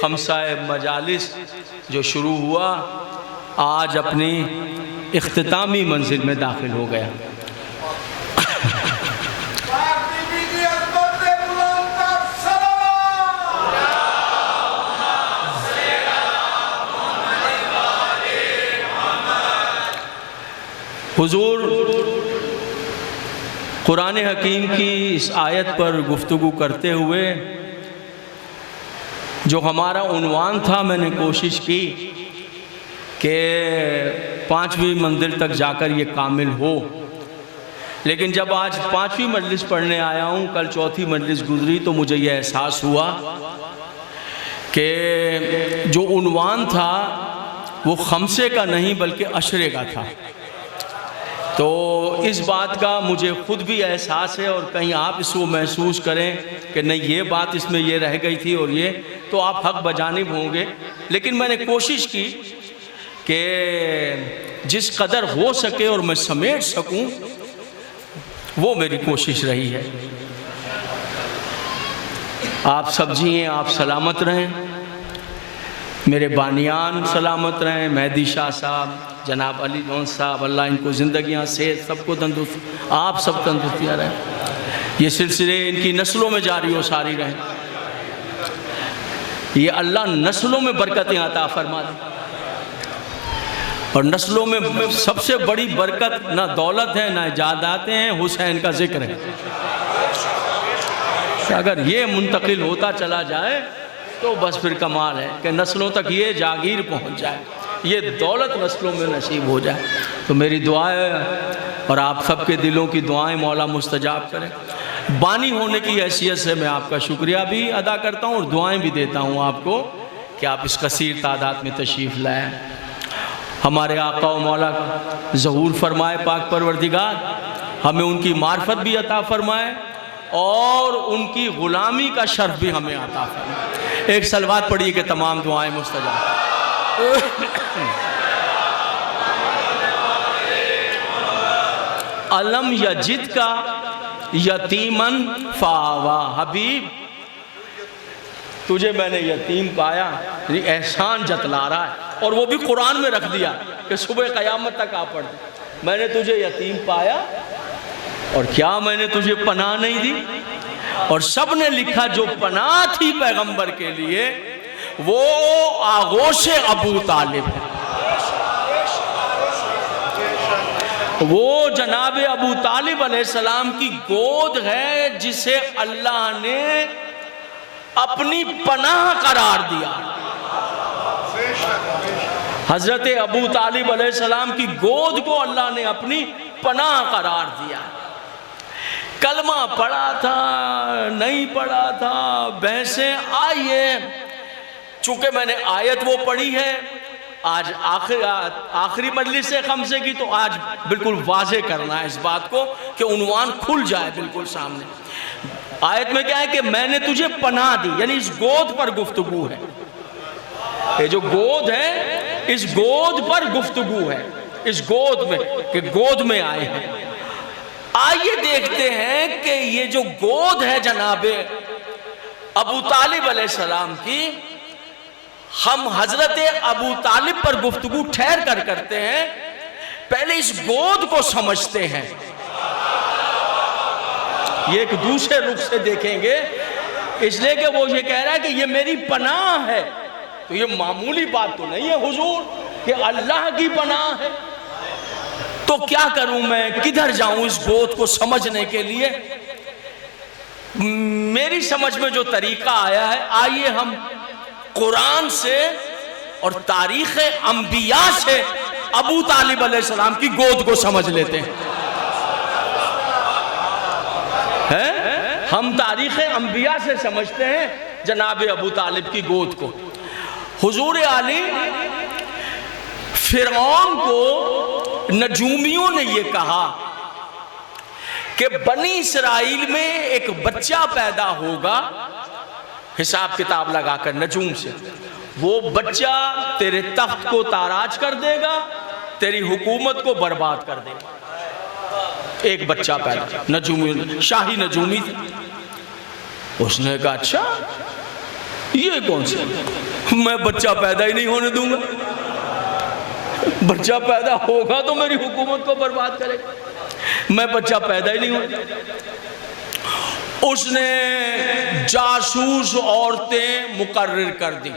खमसा मजालिस जो शुरू हुआ आज अपनी इख्तितामी मंजिल में दाखिल हो गया। हुजूर कुरान हकीम की इस आयत पर गुफ्तगू करते हुए जो हमारा उन्वान था, मैंने कोशिश की कि 5वीं मंजिल तक जाकर ये कामिल हो, लेकिन जब आज 5वीं मजलिस पढ़ने आया हूँ, कल 4थी मजलिस गुजरी, तो मुझे ये एहसास हुआ कि जो उन्वान था वो खमसे का नहीं बल्कि अशरे का था। तो इस बात का मुझे ख़ुद भी एहसास है, और कहीं आप इसको महसूस करें कि नहीं ये बात इसमें ये रह गई थी और ये, तो आप हक बजानिब होंगे। लेकिन मैंने कोशिश की कि जिस कदर हो सके और मैं समेट सकूं, वो मेरी कोशिश रही है। आप सब जिएँ, आप सलामत रहें, मेरे बानियान सलामत रहें, मेहदी शाह साहब, जनाब अली लोन साहब, अल्लाह इनको ज़िंदगियाँ सेहत सबको तंदुरुस्त, आप सब तंदुरुस्तियाँ रहें, ये सिलसिले इनकी नस्लों में जारी हो सारी रहें, ये अल्लाह नस्लों में बरकतें अता फरमा दे। और नस्लों में सबसे बड़ी बरकत ना दौलत है ना जायदादें हैं, हुसैन का जिक्र है। अगर ये मुंतकिल होता चला जाए तो बस फिर कमाल है कि नस्लों तक ये जागीर पहुंच जाए, ये दौलत नस्लों में नसीब हो जाए। तो मेरी दुआएं और आप सबके दिलों की दुआएं मौला मुस्तजाब करें। बानी होने की हैसियत से मैं आपका शुक्रिया भी अदा करता हूँ और दुआएं भी देता हूँ आपको कि आप इस कसीर तादाद में तशरीफ़ लाएँ। हमारे आका व मौला का ज़हूर फरमाए पाक परवरदिगार, हमें उनकी मार्फत भी अता फरमाए और उनकी ग़ुलामी का शर्फ भी हमें अता फरमाए। एक सलवात पढ़िए कि तमाम दुआएं मुस्तजाब। अलम यजिद का यतीमन फावा, हबीब तुझे मैंने यतीम पाया, एहसान जतला रहा है, और वो भी कुरान में रख दिया कि सुबह क़यामत तक आप पढ़, मैंने तुझे यतीम पाया और क्या मैंने तुझे पनाह नहीं दी। और सब ने लिखा जो पनाह थी पैगंबर के लिए वो आगोश अबू तालिब है, वो जनाब अबू तालिब अलैहिस्सलाम की गोद है जिसे अल्लाह ने अपनी पनाह करार दिया। हजरत अबू तालिब अलैहिस्सलाम की गोद को अल्लाह ने अपनी पनाह करार दिया। कलमा पढ़ा था नहीं पढ़ा था, बहसें आई है, चूंकि मैंने आयत वो पढ़ी है, आज आखिरी मजलिस से खमसे की, तो आज बिल्कुल वाज़े करना है इस बात को कि उन्वान खुल जाए बिल्कुल सामने। आयत में क्या है कि मैंने तुझे पनाह दी, यानी इस गोद पर गुफ्तगू है, ये जो गोद है इस गोद पर गुफ्तगू है, इस गोद में कि गोद में आए हैं। आइए देखते हैं कि ये जो गोद है जनाबे अबू तालिब अलैहिस्सलाम की, हम हजरत अबू तालिब पर गुफ्तगू ठहर कर करते हैं, पहले इस गोद को समझते हैं। ये एक दूसरे रुख से देखेंगे, इसलिए कि वो ये कह रहा है कि ये मेरी पनाह है, तो ये मामूली बात तो नहीं है हुजूर कि अल्लाह की पनाह है। तो क्या करूं मैं, किधर जाऊं इस गोद को समझने के लिए? मेरी समझ में जो तरीका आया है, आइए हम कुरान से और तारीख़ अंबिया से अबू तालिब अलैहिस्सलाम की गोद को समझ लेते हैं। हम तारीख़ अंबिया से समझते हैं जनाब अबू तालिब की गोद को। हुजूर आली फिरऔन को नजूमियों ने ये कहा कि बनी इसराइल में एक बच्चा पैदा होगा, हिसाब किताब लगाकर नजूम से, वो बच्चा तेरे तख्त को ताराज कर देगा, तेरी हुकूमत को बर्बाद कर देगा। एक बच्चा पैदा, नजूमी, शाही नजूमी थी। उसने कहा अच्छा ये कौन सा, मैं बच्चा पैदा ही नहीं होने दूंगा। बच्चा पैदा होगा तो मेरी हुकूमत को बर्बाद करेगा, मैं बच्चा पैदा ही नहीं होगा। उसने जासूस औरतें मुकर्रर कर दी,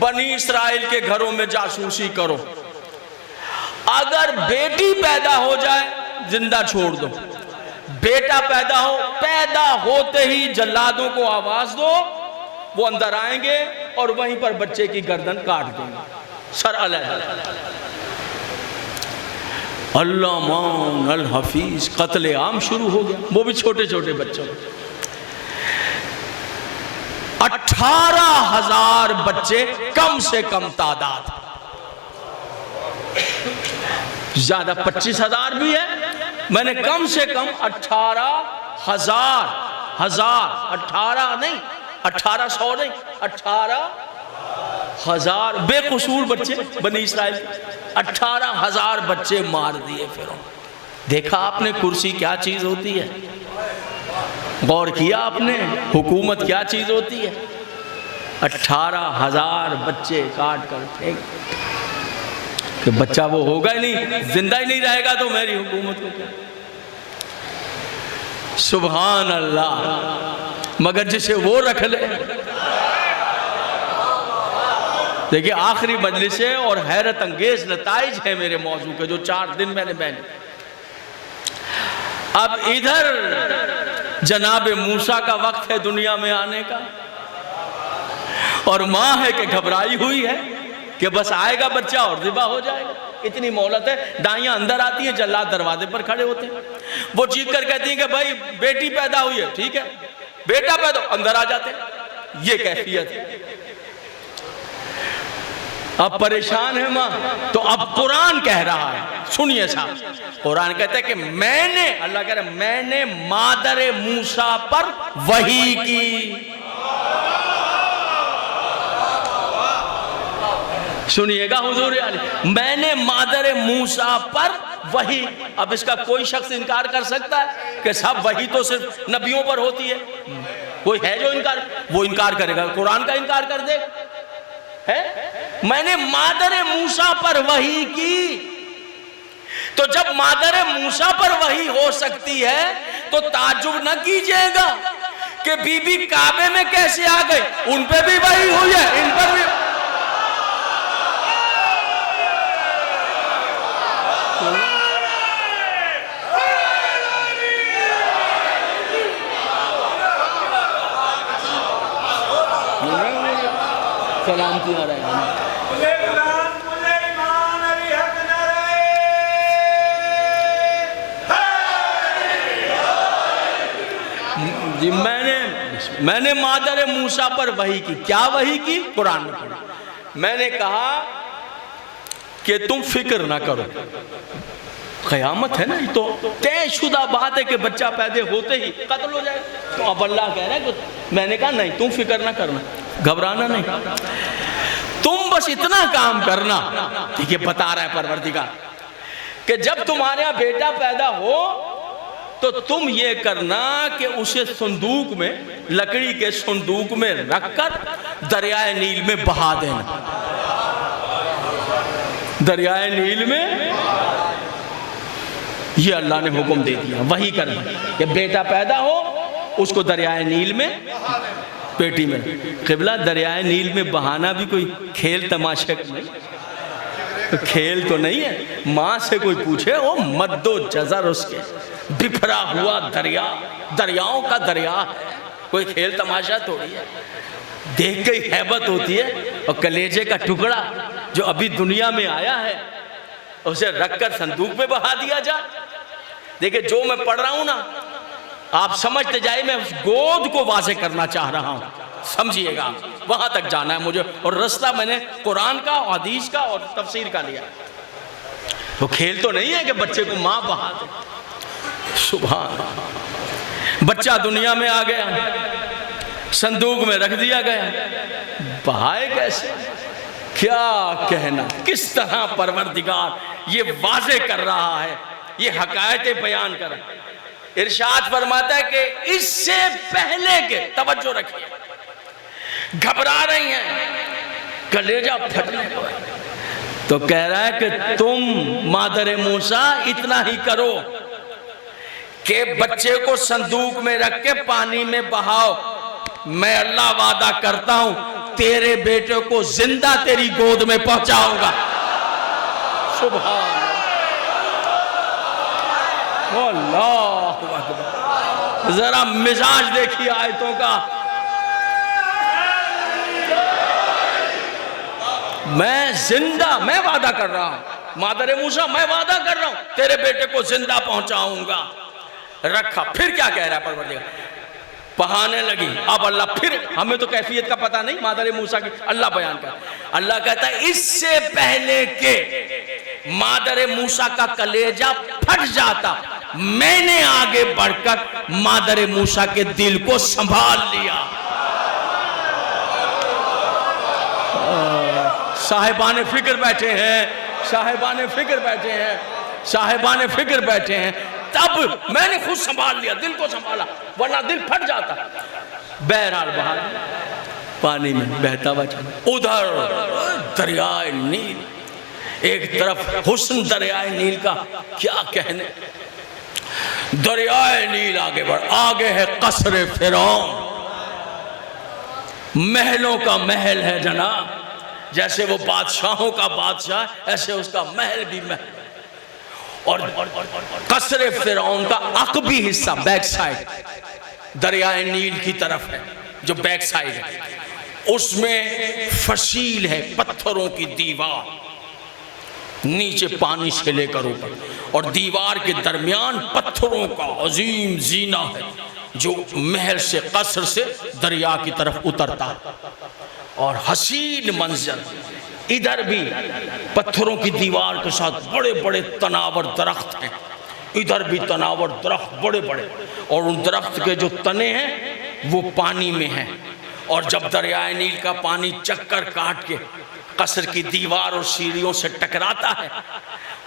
बनी इसराइल के घरों में जासूसी करो, अगर बेटी पैदा हो जाए जिंदा छोड़ दो, बेटा पैदा होते ही जल्लादों को आवाज दो, वो अंदर आएंगे और वहीं पर बच्चे की गर्दन काट देंगे, सर अलग। अल्लामान अल हफीज, कत्ले आम शुरू हो गया, वो भी छोटे छोटे बच्चों। 18,000 बच्चे कम से कम तादाद, ज्यादा 25,000 भी है, मैंने कम से कम 18,000, 18 नहीं, 1800 नहीं, 18,000 बेकसूर बच्चे बनी इसराइल, 18,000 बच्चे मार दिए फिर। देखा आपने कुर्सी क्या चीज होती है, गौर किया आपने हुकूमत क्या चीज होती है। 18,000 बच्चे काट कर फेंक, कि बच्चा वो होगा ही नहीं, जिंदा ही नहीं रहेगा तो मेरी हुकूमत को क्या। सुभान अल्लाह, मगर जिसे वो रख ले। देखिए आखिरी मजलिस है और हैरत अंगेज नताइज है मेरे मौजू के, जो 4 दिन मैंने अब इधर जनाब मूसा का वक्त है दुनिया में आने का, और माँ है कि घबराई हुई है कि बस आएगा बच्चा और ज़िबा हो जाएगा, इतनी मोहलत है। दाइयाँ अंदर आती हैं, जल्लाद दरवाजे पर खड़े होते हैं, वो चीख कर कहती हैं कि भाई बेटी पैदा हुई है, ठीक है, बेटा पैदा, अंदर आ जाते हैं। ये कैफियत है। अब परेशान है माँ, तो अब कुरान कह रहा है, सुनिए साहब, कुरान कहता है कि मैंने, अल्लाह कह रहा है, मैंने मादर मूसा पर वही की। सुनिएगा हुजूर, मैंने मादर मूसा पर वही। अब इसका कोई शख्स इनकार कर सकता है कि सब वही तो सिर्फ नबियों पर होती है? कोई है जो इनकार, वो इनकार करेगा, कुरान का इनकार कर दे है। मैंने मादर मूसा पर वही की, तो जब मादर मूसा पर वही हो सकती है तो ताज्जुब न कीजिएगा कि बीबी काबे में कैसे आ गई, उन पे भी वही हुई है, इन पर भी। सलामती आ रहा है। जी मैंने मादर मूसा पर वही की। क्या वही की? कुरान में पढ़ा। मैंने कहा कि तुम फिक्र ना करो, क़यामत है ना, ये तो तयशुदा बात है कि बच्चा पैदा होते ही कत्ल हो जाए। तो अब अल्लाह कह रहा है कि मैंने कहा नहीं, तुम फिक्र ना करना, घबराना नहीं, तुम बस इतना काम करना। ठीक है, बता रहा है परवरदिगार कि जब तुम्हारे यहाँ बेटा पैदा हो तो तुम ये करना कि उसे संदूक में, लकड़ी के संदूक में रखकर दरियाए नील में बहा देना। दरियाए नील में, ये अल्लाह ने हुक्म दे दिया, वही करना कि बेटा पैदा हो उसको दरियाए नील में, पेटी में। क़िबला, दरियाए नील में बहाना भी कोई खेल तमाशे का नहीं, तो खेल तो नहीं है। माँ से कोई पूछे, वो मद्दो जज़र उसके बिखरा हुआ दरिया, दरियाओं का दरिया है, कोई खेल तमाशा थोड़ी है। देख के ही हैबत होती है। और कलेजे का टुकड़ा जो अभी दुनिया में आया है उसे रखकर संदूक में बहा दिया जाए। देखिए जो मैं पढ़ रहा हूं ना, आप समझते जाइए, मैं उस गोद को वाज़े करना चाह रहा हूं, समझिएगा, वहां तक जाना है मुझे। और रास्ता मैंने कुरान का, हदीस का और तफसीर का लिया। तो खेल तो नहीं है कि बच्चे को माँ बहा दे। सुभान, बच्चा दुनिया में आ गया, संदूक में रख दिया गया, बहाए कैसे, क्या कहना, किस तरह परवरदिगार ये वाज़े कर रहा है, ये हकायतें बयान कर। इरशाद फरमाता है कि इससे पहले के, तवज्जो रखिए, घबरा रही हैं, कलेजा फटने को। तो कह रहा है कि तुम मादर मूसा इतना ही करो कि बच्चे को संदूक में रख के पानी में बहाओ, मैं अल्लाह वादा करता हूं तेरे बेटे को जिंदा तेरी गोद में पहुंचाऊंगा। सुभान अल्लाह अकबर। जरा मिजाज देखिए आयतों का। मैं वादा कर रहा हूं, मादर मूसा मैं वादा कर रहा हूं तेरे बेटे को जिंदा पहुंचाऊंगा। रखा, फिर क्या कह रहा है परवरदिगार, बहाने लगी। अब अल्लाह फिर, हमें तो कैफियत का पता नहीं मादर मूसा की, अल्लाह बयान कर। अल्लाह कहता है इससे पहले के मादर मूसा का कलेजा फट जाता, मैंने आगे बढ़कर मादर मूसा के दिल को संभाल लिया। साहिबाने फिक्र बैठे हैं, साहिबाने फिक्र बैठे हैं, साहिबाने फिक्र बैठे हैं। तब मैंने खुद संभाल लिया, दिल को संभाला, वरना दिल फट जाता। बहरहाल बाहर पानी में बहता हुआ चला। उधर दरियाए नील, एक तरफ हुस्न दरियाए नील का क्या कहने। दरियाए नील आगे बढ़, आगे है कसरे फिरौन, महलों का महल है जनाब। जैसे वो बादशाहों का बादशाह, ऐसे उसका महल भी महल। और कसरे फिरौन का अकबी हिस्सा बैक साइड दरियाए नील की तरफ है, जो बैक साइड है, उसमें फसील है पत्थरों की दीवार, नीचे पानी से लेकर ऊपर, और दीवार के दरमियान पत्थरों का अजीम जीना है जो महल से, कसर से दरिया की तरफ उतरता। और हसीन मंजर, इधर भी पत्थरों की दीवार के साथ बड़े बड़े तनावर दरख्त हैं, इधर भी तनावर दरख्त बड़े बड़े, और उन दरख्त के जो तने हैं वो पानी में हैं। और जब दरियाए नील का पानी चक्कर काट के कसर की दीवार और सीढ़ियों से टकराता है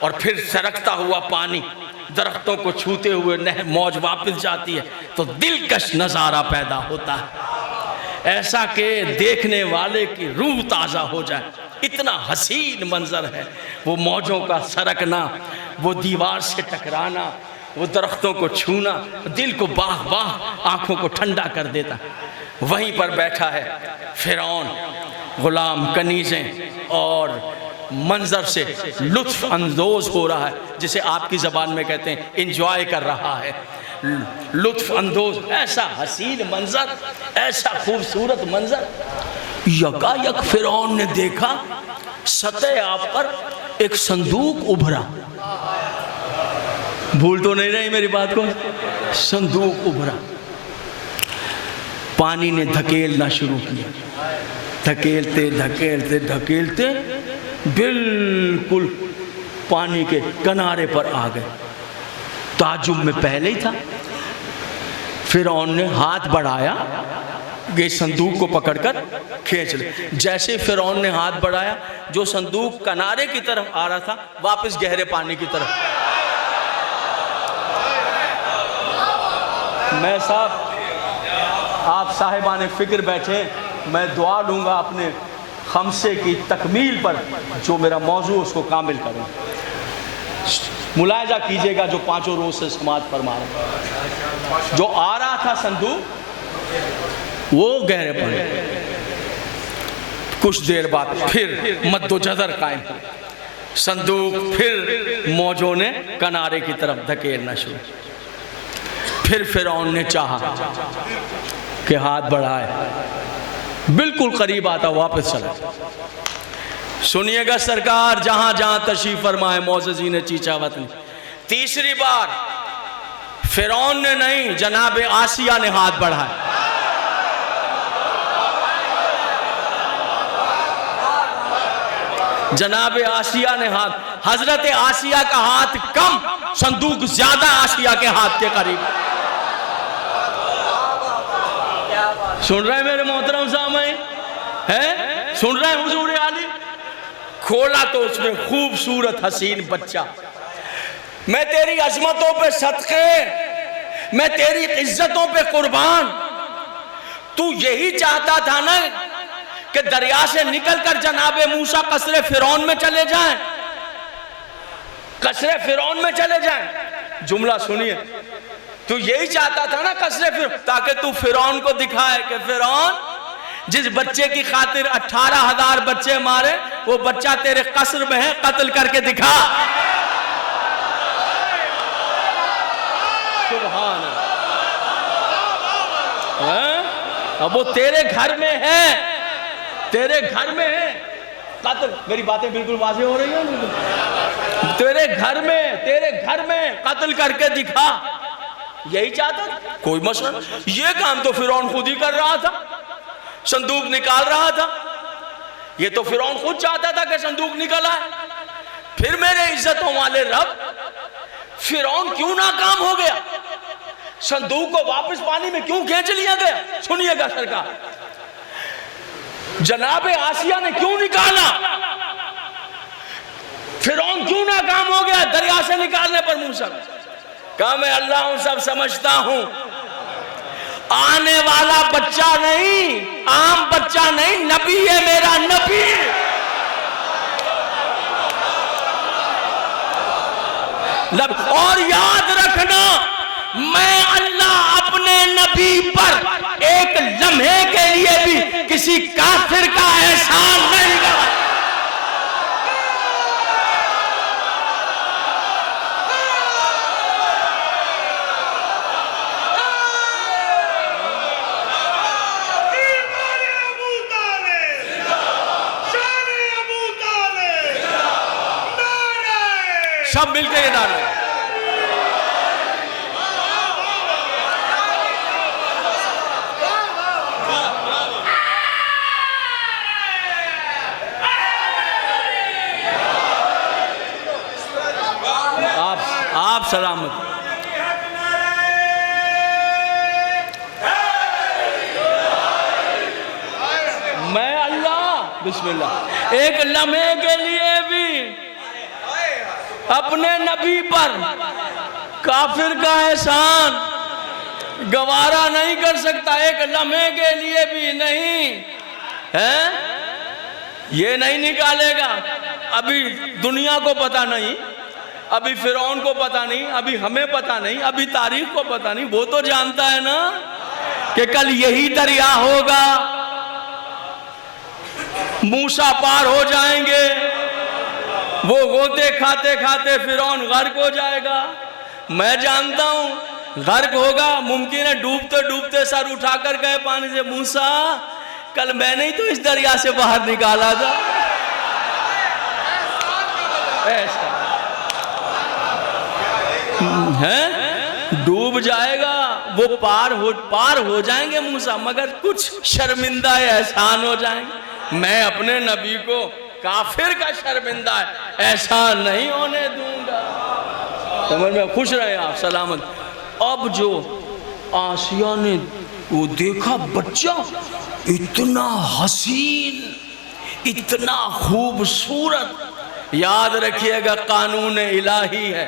और फिर सरकता हुआ पानी दरख्तों को छूते हुए नहर मौज वापस जाती है, तो दिलकश नज़ारा पैदा होता है, ऐसा कि देखने वाले की रूह ताज़ा हो जाए। इतना हसीन मंजर है वो मौजों का सरकना, वो दीवार से टकराना, वो दरख्तों को छूना, दिल को बाह बाह, आंखों को ठंडा कर देता। वहीं पर बैठा है फिरौन, गुलाम कनीज़ें, और मंजर से लुत्फ अंदोज हो रहा है, जिसे आपकी ज़बान में कहते हैं इंजॉय कर रहा है, लुत्फ अंदोज। ऐसा हसीन मंजर, ऐसा खूबसूरत मंजर। यकायक फिरौन ने देखा सतह आप पर एक संदूक उभरा। भूल तो नहीं रही मेरी बात को? संदूक उभरा, पानी ने धकेलना शुरू किया, धकेलते धकेलते धकेलते बिल्कुल पानी के किनारे पर आ गए। ताजुब में पहले ही था। फिरौन ने हाथ बढ़ाया, ये संदूक को पकड़कर खींच ले। जैसे फिरौन ने हाथ बढ़ाया, जो संदूक किनारे की तरफ आ रहा था वापस गहरे पानी की तरफ। मैं साहब, आप साहिबाने फिक्र बैठे, मैं दुआ लूँगा अपने खमसे की तकमील पर, जो मेरा मौजू उसको कामिल करूँ। मुलायजा कीजिएगा जो पाँचों रोज से समात फरमा रहे, जो आ रहा था संदूक वो गहरे पानी, कुछ देर बाद फिर मद्दोजदर कायम, संदूक फिर मौजों ने किनारे की तरफ धकेलना शुरू। फिर फिरौन ने चाहा कि हाथ बढ़ाए, बिल्कुल करीब आता वापस चला। सुनिएगा सरकार, जहां जहां तशरीफ फरमाए मौजज़ीन चीचावत ने, तीसरी बार फिरौन ने नहीं, जनाब आसिया ने हाथ बढ़ाया। जनाब आसिया ने हाथ, हजरत आसिया का हाथ कम, संदूक ज्यादा आसिया के हाथ के करीब। सुन रहे हैं मेरे मोहतरम सामईन? हैं? सुन रहे हैं हुजूर आली? खोला तो उसमें खूबसूरत हसीन बच्चा। मैं तेरी अजमतों पे सदके, मैं तेरी इज्जतों पे कुर्बान। तू यही चाहता था ना कि दरिया से निकलकर जनाबे मूसा कसरे फिरौन में चले जाएं, कसरे फिरौन में चले जाएं। जुमला सुनिए, तू यही चाहता था ना कसरे फिरौन, ताकि तू फिरौन को दिखाए कि फिरौन जिस बच्चे की खातिर 18,000 बच्चे मारे, वो बच्चा तेरे कसर में है, कत्ल करके दिखा। सुभान अल्लाह। अब वो तेरे घर में है, तेरे घर में है कत्ल। मेरी बातें बिल्कुल वाज़ेह हो रही है। तेरे घर में कत्ल करके दिखा, यही चाहता था, कोई मसला। ये काम तो फिरौन खुद ही कर रहा था, संदूक निकाल रहा था। ये तो फिरौन खुद चाहता था कि संदूक निकल आए। फिर मेरे इज्जतों वाले रब, फिरौन क्यों नाकाम हो गया? संदूक को वापस पानी में क्यों खींच लिया गया? सुनिएगा सरकार, जनाबे आसिया ने क्यों निकाला? फिरौन क्यों नाकाम हो गया दरिया से निकालने पर? मूसा कहा मैं अल्लाह हूं, सब समझता हूं। आने वाला बच्चा नहीं, आम बच्चा नहीं, नबी है मेरा, नबी। और याद रखना, मैं अल्लाह अपने नबी पर एक लम्हे के लिए भी किसी काफिर का एहसान नहीं करा। सब मिलकर ये नारा है। आप सलामत। मैं अल्लाह बिस्मिल्लाह एक लम्हे के लिए भी अपने नबी पर काफिर का एहसान गवारा नहीं कर सकता, एक लम्हे के लिए भी नहीं है। ये नहीं निकालेगा। अभी दुनिया को पता नहीं, अभी फिरौन को पता नहीं, अभी हमें पता नहीं, अभी तारीख को पता नहीं। वो तो जानता है ना कि कल यही दरिया होगा, मूसा पार हो जाएंगे, वो गोते खाते खाते फिरौन गर्क हो जाएगा। मैं जानता हूं गर्क होगा, मुमकिन है डूबते डूबते सर उठाकर गए पानी से, मूसा कल मैंने ही तो इस दरिया से बाहर निकाला था। ऐसा है, डूब जाएगा वो, पार हो जाएंगे मूसा, मगर कुछ शर्मिंदा एहसान हो जाएंगे। मैं अपने नबी को काफिर का शर्मिंदा एहसान नहीं होने दूंगा। समझ में? खुश रहे आप, सलामत। अब जो आसिया ने वो देखा बच्चा इतना हसीन, इतना खूबसूरत, याद रखिएगा कानून इलाही है,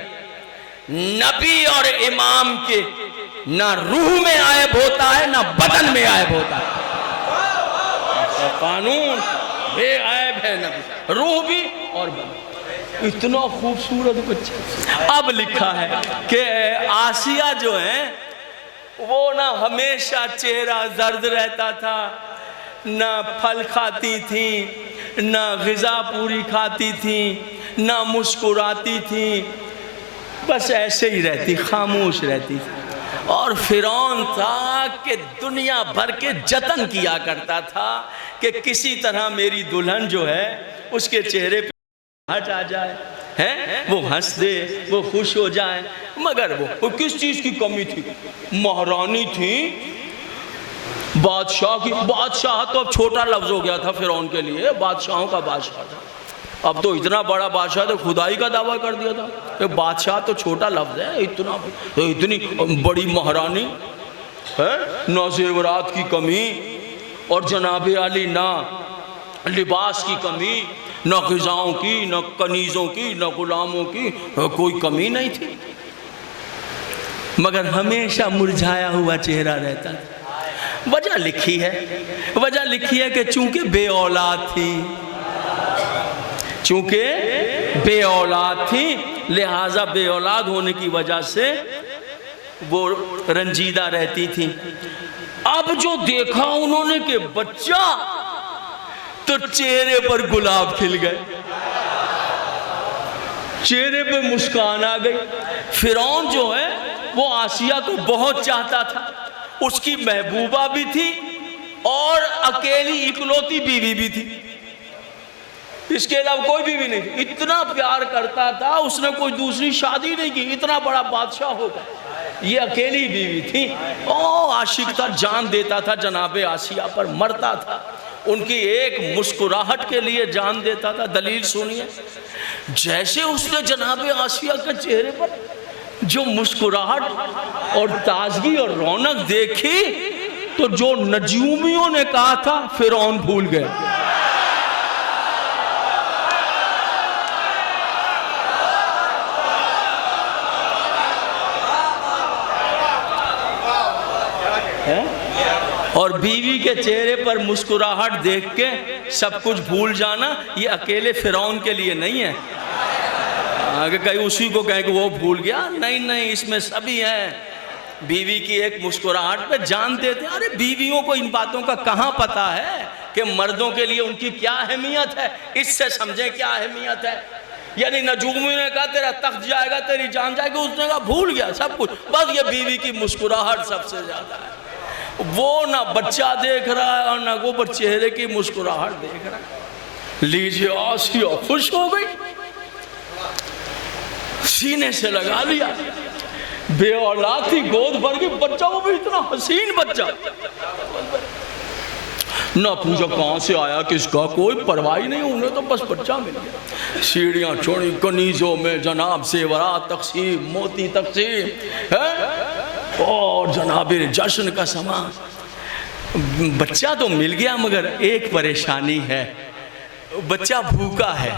नबी और इमाम के ना रूह में आयब होता है ना बदन में आयब होता है। कानून बेआयब है, नबी रूह भी और बदन। इतना खूबसूरत बच्चा। अब लिखा है कि आसिया जो है वो ना हमेशा चेहरा जर्द रहता था, ना फल खाती थी, ना ग़िज़ा पूरी खाती थी, ना मुस्कुराती थी, बस ऐसे ही रहती, खामोश रहती थी। और फिरौन था कि दुनिया भर के जतन किया करता था कि किसी तरह मेरी दुल्हन जो है उसके चेहरे पे हट आ जाए, हैं वो हंस दे, वो खुश हो जाए। मगर वो किस चीज़ की कमी थी? महारानी थी, बादशाह की। बादशाह तो अब छोटा लफ्ज़ हो गया था फिरौन के लिए, बादशाहों का बादशाह था। अब तो इतना बड़ा बादशाह तो खुदाई का दावा कर दिया था। ये बादशाह तो छोटा लफ्ज़ है, इतना तो इतनी बड़ी महारानी है, ना ज़ेवरात की कमी, और जनाबे आली ना लिबास की कमी, न ग़िज़ाओं की, न कनीज़ों की, न ग़ुलामों की कोई कमी नहीं थी, मगर हमेशा मुरझाया हुआ चेहरा रहता था। वजह लिखी है, वजह लिखी है कि चूंकि बे औलाद थी, चूंकि बे औलाद थी, लिहाजा बे औलाद होने की वजह से वो रंजीदा रहती थी। अब जो देखा उन्होंने कि बच्चा, तो चेहरे पर गुलाब खिल गए, चेहरे पे मुस्कान आ गई। फिरौन जो है वो आसिया को बहुत चाहता था, उसकी महबूबा भी थी और अकेली इकलौती बीवी भी थी, इसके अलावा कोई बीवी नहीं थी। इतना प्यार करता था, उसने कोई दूसरी शादी नहीं की, इतना बड़ा बादशाह होगा, ये अकेली बीवी थी। ओ आशिक था, जान देता था जनाबे आसिया पर, मरता था, उनकी एक मुस्कुराहट के लिए जान देता था। दलील सुनिए, जैसे उसने जनाबे आसिया के चेहरे पर जो मुस्कुराहट और ताजगी और रौनक देखी, तो जो नजूमियों ने कहा था फिरौन भूल गए। और बीवी के चेहरे पर मुस्कुराहट देख के सब कुछ भूल जाना, ये अकेले फिरौन के लिए नहीं है। आगे कहीं उसी को कहें कि वो भूल गया, नहीं नहीं, इसमें सभी हैं। बीवी की एक मुस्कुराहट पे जान देते हैं। अरे बीवियों को इन बातों का कहाँ पता है कि मर्दों के लिए उनकी क्या अहमियत है, इससे समझें क्या अहमियत है। यानी नजूमी ने कहा तेरा तख्त जाएगा, तेरी जान जाएगी, उसने कहा भूल गया सब कुछ, बस ये बीवी की मुस्कुराहट सबसे ज्यादा है। वो ना बच्चा देख रहा है और ना वो पर चेहरे की मुस्कुराहट देख रहा है। लीजिए आसिया खुश हो गई, सीने से लगा लिया, बे औलाद थी, गोद भर के बच्चा, वो भी इतना हसीन बच्चा, ना पूछा कहाँ से आया किसका, कोई परवाह नहीं, उन्हें तो बस बच्चा मिल गया। सीढ़ियाँ चढ़ी, कनीजों में जनाब सेवरात तकसीम, मोती तकसीम है, और जनाबे जश्न का समा। बच्चा तो मिल गया, मगर एक परेशानी है, बच्चा भूखा है।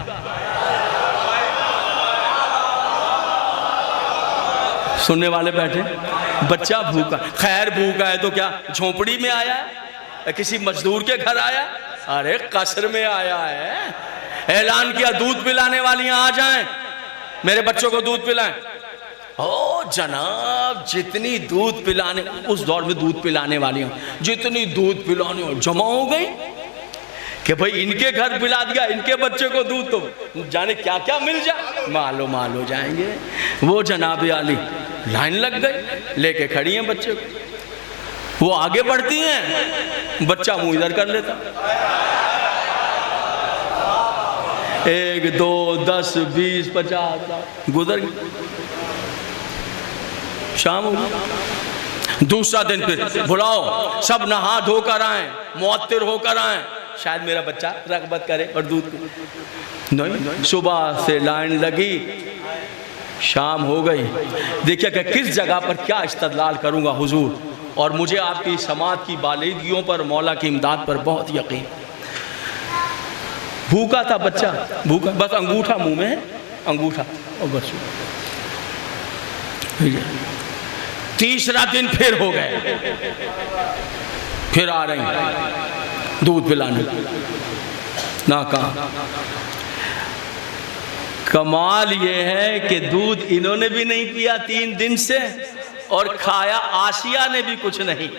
सुनने वाले बैठे, बच्चा भूखा, खैर भूखा है तो क्या झोपड़ी में आया है, किसी मजदूर के घर आया, अरे कसर में आया है। ऐलान किया दूध पिलाने वालियां आ जाएं, मेरे बच्चों को दूध पिलाएं। ओ जनाब, जितनी दूध पिलाने, उस दौर में दूध पिलाने वालियां जितनी दूध पिलाने जमा हो गई कि भाई इनके घर पिला दिया, इनके बच्चे को दूध, तो जाने क्या क्या मिल जाए, मालो माल हो जाएंगे। वो जनाबे आली लाइन लग गई, लेके खड़ी हैं बच्चे को, वो आगे बढ़ती हैं, बच्चा मुंह इधर कर लेता, 1 2 10 20 50 गुजर गई, शाम हो गई। दूसरा दिन फिर बुलाओ, सब नहा धोकर आए, मुअत्तिर होकर आए, शायद मेरा बच्चा रगबत करे और दूध पी। नहीं, सुबह से लाइन लगी, शाम हो गई। देखिए कि किस जगह पर क्या इस्तदलाल करूंगा हुजूर, और मुझे आपकी समात की बालिगियों पर, मौला की इमदाद पर बहुत यकीन। भूखा था बच्चा, भूखा, बस अंगूठा मुंह में है, अंगूठा, और बस। तीसरा दिन फिर हो गए, फिर आ रही दूध पिलाने, ना कहा। कमाल ये है कि दूध इन्होंने भी नहीं पिया 3 दिन से, और खाया आसिया ने भी कुछ नहीं।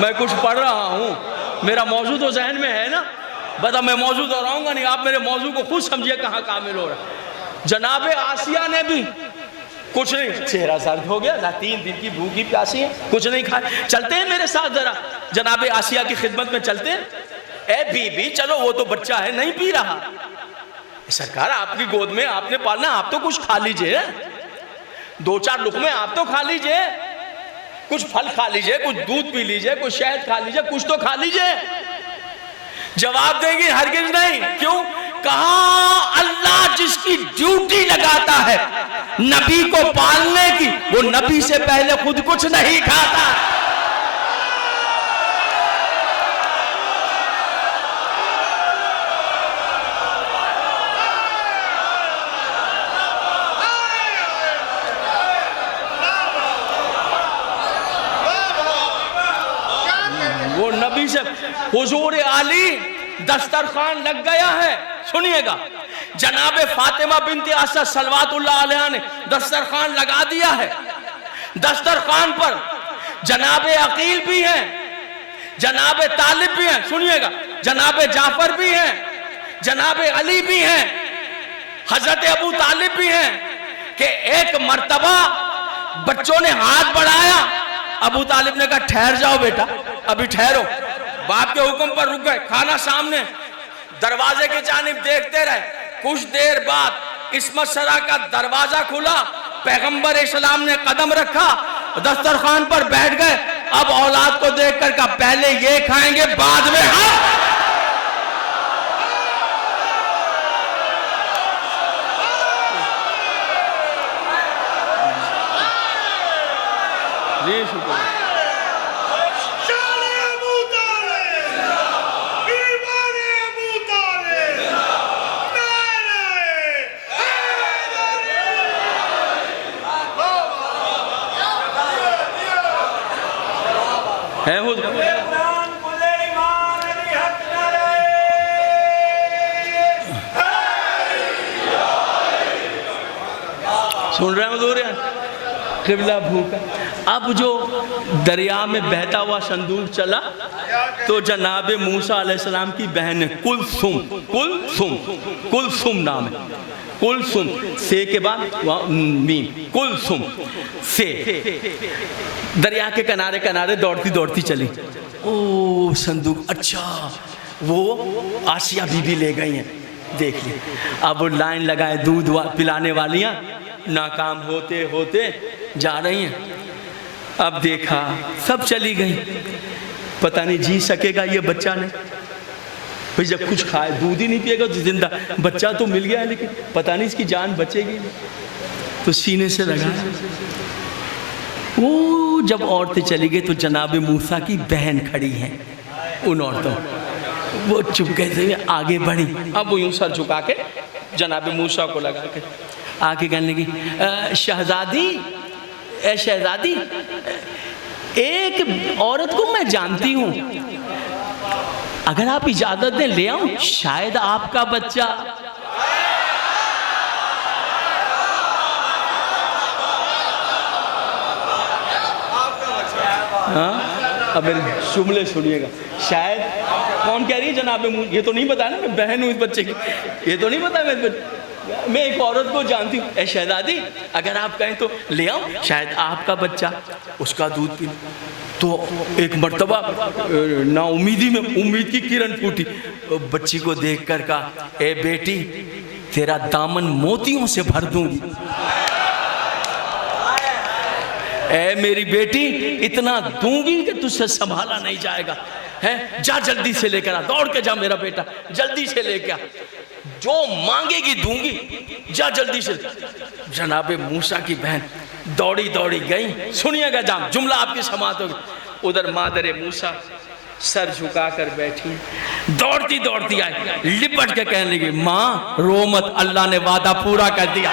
मैं कुछ पढ़ रहा हूं, मेरा मौजू तो जहन में है ना, बता मैं मौजू दोहराऊंगा नहीं, आप मेरे मौजू को खुद समझिए कहाँ कामिल हो रहा। जनाबे आसिया ने भी कुछ नहीं, चेहरा सर्द हो गया, 3 दिन की भूखी प्यासी है, कुछ नहीं खाए। चलते हैं मेरे साथ जरा, जनाबे आसिया की खिदमत में चलते हैं। ए बीबी चलो, वो तो बच्चा है, नहीं पी रहा। सरकार आपकी गोद में, आपने पालना, आप तो कुछ खा लीजिए, 2-4 लुकमे आप तो खा लीजिए, कुछ फल खा लीजिए, कुछ दूध पी लीजिए, कुछ शहद खा लीजिए, कुछ तो खा लीजिए। जवाब देंगे हरगिज नहीं। क्यों? कहा अल्लाह जिसकी ड्यूटी लगाता है नबी को पालने की, वो नबी से पहले खुद कुछ नहीं खाता। हुजूर आली दस्तरखान लग गया है। सुनिएगा, जनाबे फातिमा बिनते असद सलवातुल्लाह अलैहा ने दस्तरखान लगा दिया है। दस्तरखान पर जनाबे अकील भी हैं, जनाबे तालिब भी हैं, सुनिएगा, जनाबे जाफर भी हैं, जनाबे अली भी हैं, हजरत अबू तालिब भी हैं कि एक मर्तबा बच्चों ने हाथ बढ़ाया, अबू तालिब ने कहा ठहर जाओ बेटा, अभी ठहरो। बाप के हुक्म पर रुक गए, खाना सामने, दरवाजे की जानिब देखते रहे। कुछ देर बाद इस्मत सरा का दरवाजा खुला, पैगंबर इस्लाम ने कदम रखा, दस्तरखान पर बैठ गए। अब औलाद को देखकर कहा पहले ये खाएंगे बाद में हम। जी शुक्र। है हो सुन रहे हैं हुजूर, किबला भूखा। अब जो दरिया में बहता हुआ संदूक चला तो जनाबे मूसा अलैहिस्सलाम की बहन है कुलसुम, कुलसुम, कुलसुम नाम है, कुलसुम से के बाद मीम, कुलसुम से दरिया के किनारे किनारे दौड़ती दौड़ती चली। ओ संदूक, अच्छा वो आसिया बीबी ले गई हैं, देख ली। अब वो लाइन लगाए दूध पिलाने वालियाँ नाकाम होते होते जा रही हैं। अब देखा सब चली गई, पता नहीं जी सकेगा ये बच्चा नहीं, भाई जब कुछ खाए दूध ही नहीं पिएगा तो जिंदा, बच्चा तो मिल गया लेकिन पता नहीं इसकी जान बचेगी नहीं, तो सीने से लगा। वो जब औरतें चली गई तो जनाब मूसा की बहन खड़ी हैं, उन औरतों, वो चुपके से आगे बढ़ी। अब वो यूं सर झुका के जनाब मूसा को लगा के आके कहने लगी शहजादी, ए शहजादी, एक औरत को मैं जानती हूँ, अगर आप इजाजत दें ले आऊं, शायद आपका बच्चा। हाँ, अब मेरे जुमले सुनिएगा। शायद कौन कह रही है जनाब, ये तो नहीं बताया ना मैं बहन हूँ इस बच्चे की, ये तो नहीं बताया मैं एक औरत को जानती हूँ। ए शहजादी, अगर आप कहें तो ले आऊं, शायद आपका बच्चा, उसका दूध पी। तो एक मर्तबा ना उम्मीदी में उम्मीद की किरण फूटी, बच्ची को देखकर कहा ए बेटी, तेरा दामन मोतियों से भर दूंगी। ए मेरी बेटी, इतना दूंगी कि तुझसे संभाला नहीं जाएगा, है जा जल्दी से लेकर आ, दौड़ के जा मेरा बेटा, जल्दी से लेकर आ, जो मांगेगी दूंगी, जा जल्दी से। जनाबे मूसा की बहन दौड़ी दौड़ी गई। सुनिएगा जाम, जुमला आपकी समात होगी। उधर मादरे मूसा सर झुका कर बैठी, दौड़ती दौड़ती आई, लिपट के कहने लगी माँ रो मत, अल्लाह ने वादा पूरा कर दिया।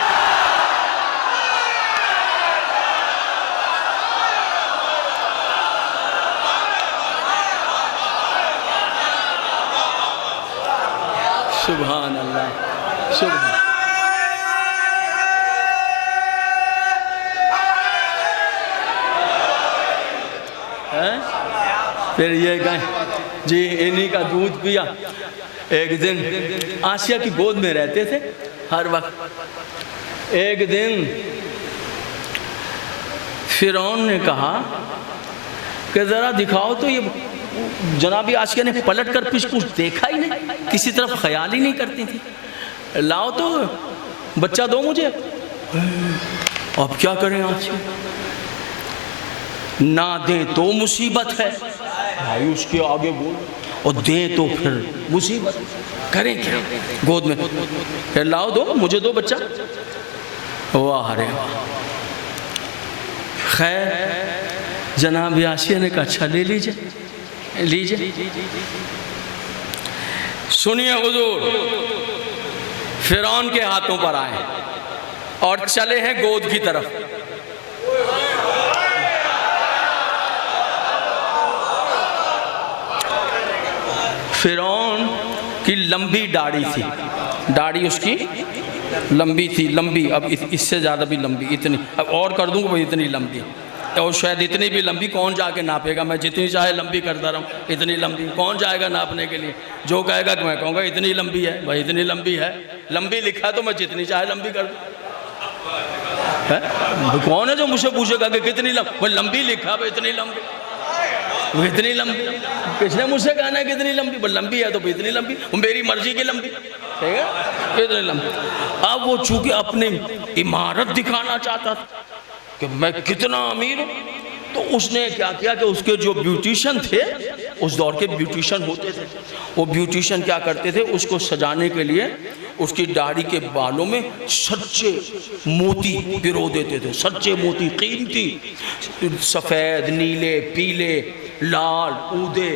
सुभान अल्लाह, सुभान। फिर ये गए जी, इन्हीं का दूध पिया। एक दिन आसिया की गोद में रहते थे हर वक्त। एक दिन फिरौन ने कहा कि जरा दिखाओ तो ये, जनाबी आसिया ने पलट कर कुछ देखा ही नहीं, किसी तरफ ख्याल ही नहीं करती थी। लाओ तो बच्चा दो मुझे। अब क्या करें आसिया, ना दें तो मुसीबत है भाई, उसके आगे बोल, और दें तो फिर मुसीबत, करें क्या। गोद में फिर लाओ दो मुझे, दो बच्चा। वाह रे वाह। खैर जनाब आसिया ने कहा अच्छा ले लीजिए, लीजिए। सुनिए हुजूर, फिरौन के हाथों पर आए और चले हैं गोद की तरफ। फिरौन की लंबी दाढ़ी थी, दाढ़ी उसकी लंबी थी, लंबी, अब इससे ज़्यादा भी लंबी, इतनी, अब और कर दूँगा भाई, इतनी लंबी, और शायद इतनी भी लंबी कौन जाके नापेगा, मैं जितनी चाहे लंबी करता रहूँ, इतनी लंबी कौन जाएगा नापने के लिए, जो कहेगा कि मैं कहूँगा इतनी लंबी है, भाई इतनी लंबी है, लंबी लिखा है तो मैं जितनी चाहे लंबी कर दूँ। कौन है जो मुझसे पूछेगा कि कितनी लंबी, भाई लंबी लिखा है, इतनी लंबी, वो इतनी लंबी, किसने मुझसे कहना है कितनी लंबी, भाई लंबी है तो इतनी लंबी, वो मेरी मर्जी की लंबी, ठीक है, इतनी लंबी। अब वो चूंकि अपनी इमारत दिखाना चाहता था कि मैं कितना अमीर हूँ, तो उसने क्या किया कि उसके जो ब्यूटिशियन थे, उस दौर के ब्यूटिशियन होते थे, वो ब्यूटिशियन क्या करते थे, उसको सजाने के लिए उसकी दाढ़ी के बालों में सच्चे मोती पिरो देते थे, सच्चे मोती, कीमती, सफ़ेद, नीले, पीले, लाल, ऊदे,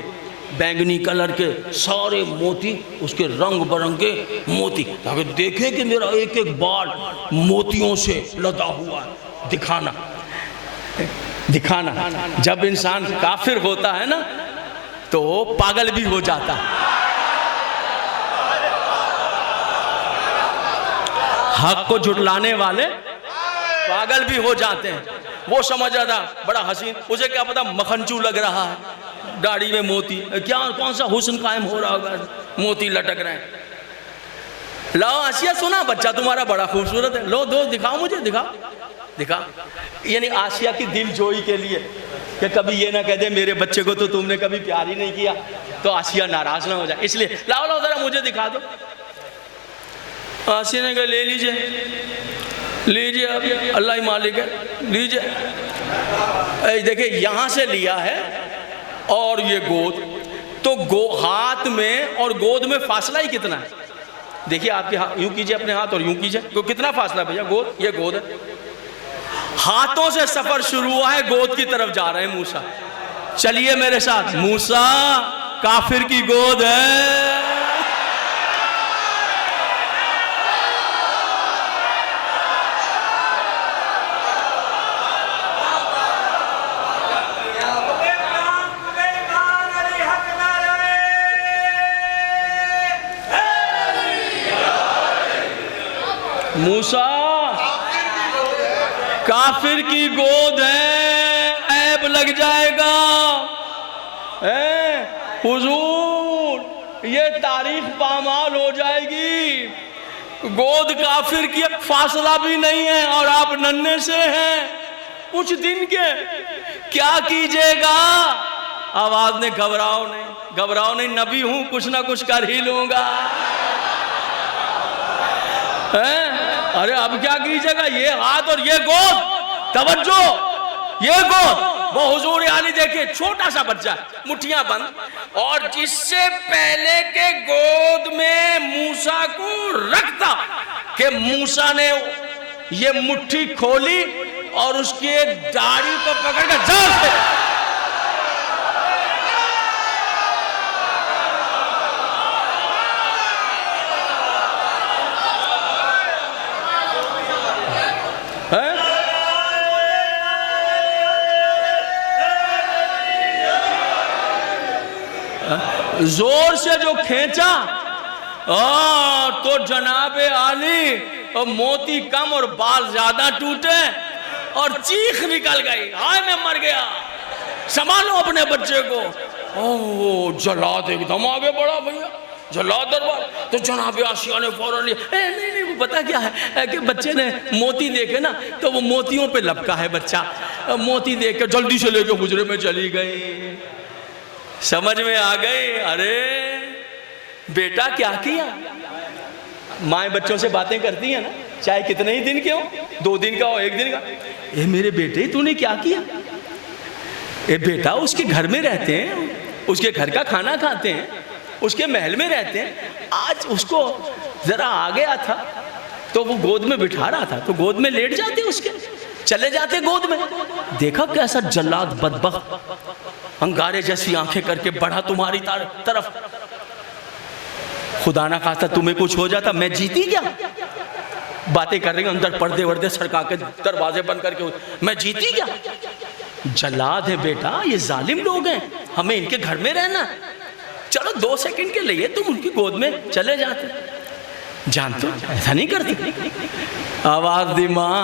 बैंगनी कलर के सारे मोती, उसके रंग बिरंगे मोती, ताकि देखें कि मेरा एक एक बाल मोतियों से लदा हुआ है, दिखाना, दिखाना। जब इंसान काफिर होता है ना तो पागल भी हो जाता है, हक को झुटलाने वाले पागल भी हो जाते हैं। वो समझ रहा था बड़ा हसीन, उसे क्या पता मखनचू लग रहा है, दाढ़ी में मोती, क्या कौन सा हुस्न कायम हो रहा होगा, मोती लटक रहे हैं। लाओ आसिया, सुना बच्चा तुम्हारा बड़ा खूबसूरत है, लो दो, दिखाओ मुझे, दिखाओ, दिखा। यानी आसिया की दिल जोई के लिए कि कभी ये ना कह दे मेरे बच्चे को तो तुमने कभी प्यार ही नहीं किया, तो आसिया नाराज ना हो जाए, इसलिए लाओ लाओ जरा मुझे दिखा दो। आसिया ने कहा ले लीजिए, लीजिए, अब अल्लाह ही मालिक है, लीजिए। देखिए यहाँ से लिया है और ये गोद, तो हाथ में और गोद में फासला ही कितना है, देखिए आपके हाथ, यूं कीजिए अपने हाथ और यूं कीजिए, तो कितना फासला भैया, गोद, ये गोद है, हाथों से सफर शुरू हुआ है, गोद की तरफ जा रहे हैं मूसा, चलिए मेरे साथ, मूसा काफिर की गोद है। मूसा काफिर की गोद है, ऐब लग जाएगा, हुजूर ये तारीख पामाल हो जाएगी, गोद काफिर की, फासला भी नहीं है और आप नन्हे से हैं, कुछ दिन के, क्या कीजिएगा। आवाज ने घबराओ नहीं, घबराओ नहीं, नबी हूं, कुछ ना कुछ कर ही लूंगा। अरे अब क्या कीजिएगा, ये हाथ और ये गोद, तवज्जो, ये गोद, वो हुजूर यानी देखिए छोटा सा बच्चा, मुट्ठियां बंद, और जिससे पहले के गोद में मूसा को रखता कि मूसा ने ये मुट्ठी खोली और उसकी दाढ़ी को पकड़कर जोर से, जोर से जो खींचा तो जनाबे आली और मोती कम और बाल ज्यादा टूटे और चीख निकल गई, हाय मैं मर गया, संभालो अपने बच्चे को। ओह जल्लाद एकदम आगे बढ़ा भैया, जल्लाद दरबार, तो जनाबे आसिया ने फौरन लिया, नहीं नहीं वो पता क्या है कि बच्चे ने मोती देखे ना, तो वो मोतियों पे लपका है बच्चा, मोती देख के जल्दी से लेके हुजरे में चली गई। समझ में आ गई, अरे बेटा क्या किया। माएँ बच्चों से बातें करती हैं ना, चाहे कितने ही दिन के हो, 2 दिन का हो, 1 दिन का, ए मेरे बेटे तूने क्या किया। ए बेटा उसके घर में रहते हैं, उसके घर का खाना खाते हैं, उसके महल में रहते हैं, आज उसको जरा आ गया था तो वो गोद में बिठा रहा था, तो गोद में लेट जाते उसके, चले जाते गोद में, देखा कैसा जल्लाद बदबख्त अंगारे जैसी आंखें करके बढ़ा तुम्हारी तरफ, खुदा ना खास्ता तुम्हें कुछ हो जाता, मैं जीती क्या। बातें कर रही हूं अंदर, पर्दे वर्दे सरका के, दरवाजे बंद करके, मैं जीती क्या। जल्लाद है बेटा, ये जालिम लोग हैं, हमें इनके घर में रहना, चलो 2 सेकंड के लिए तुम उनकी गोद में चले जाते, जानते हो ऐसा नहीं करते। आवाज दी माँ,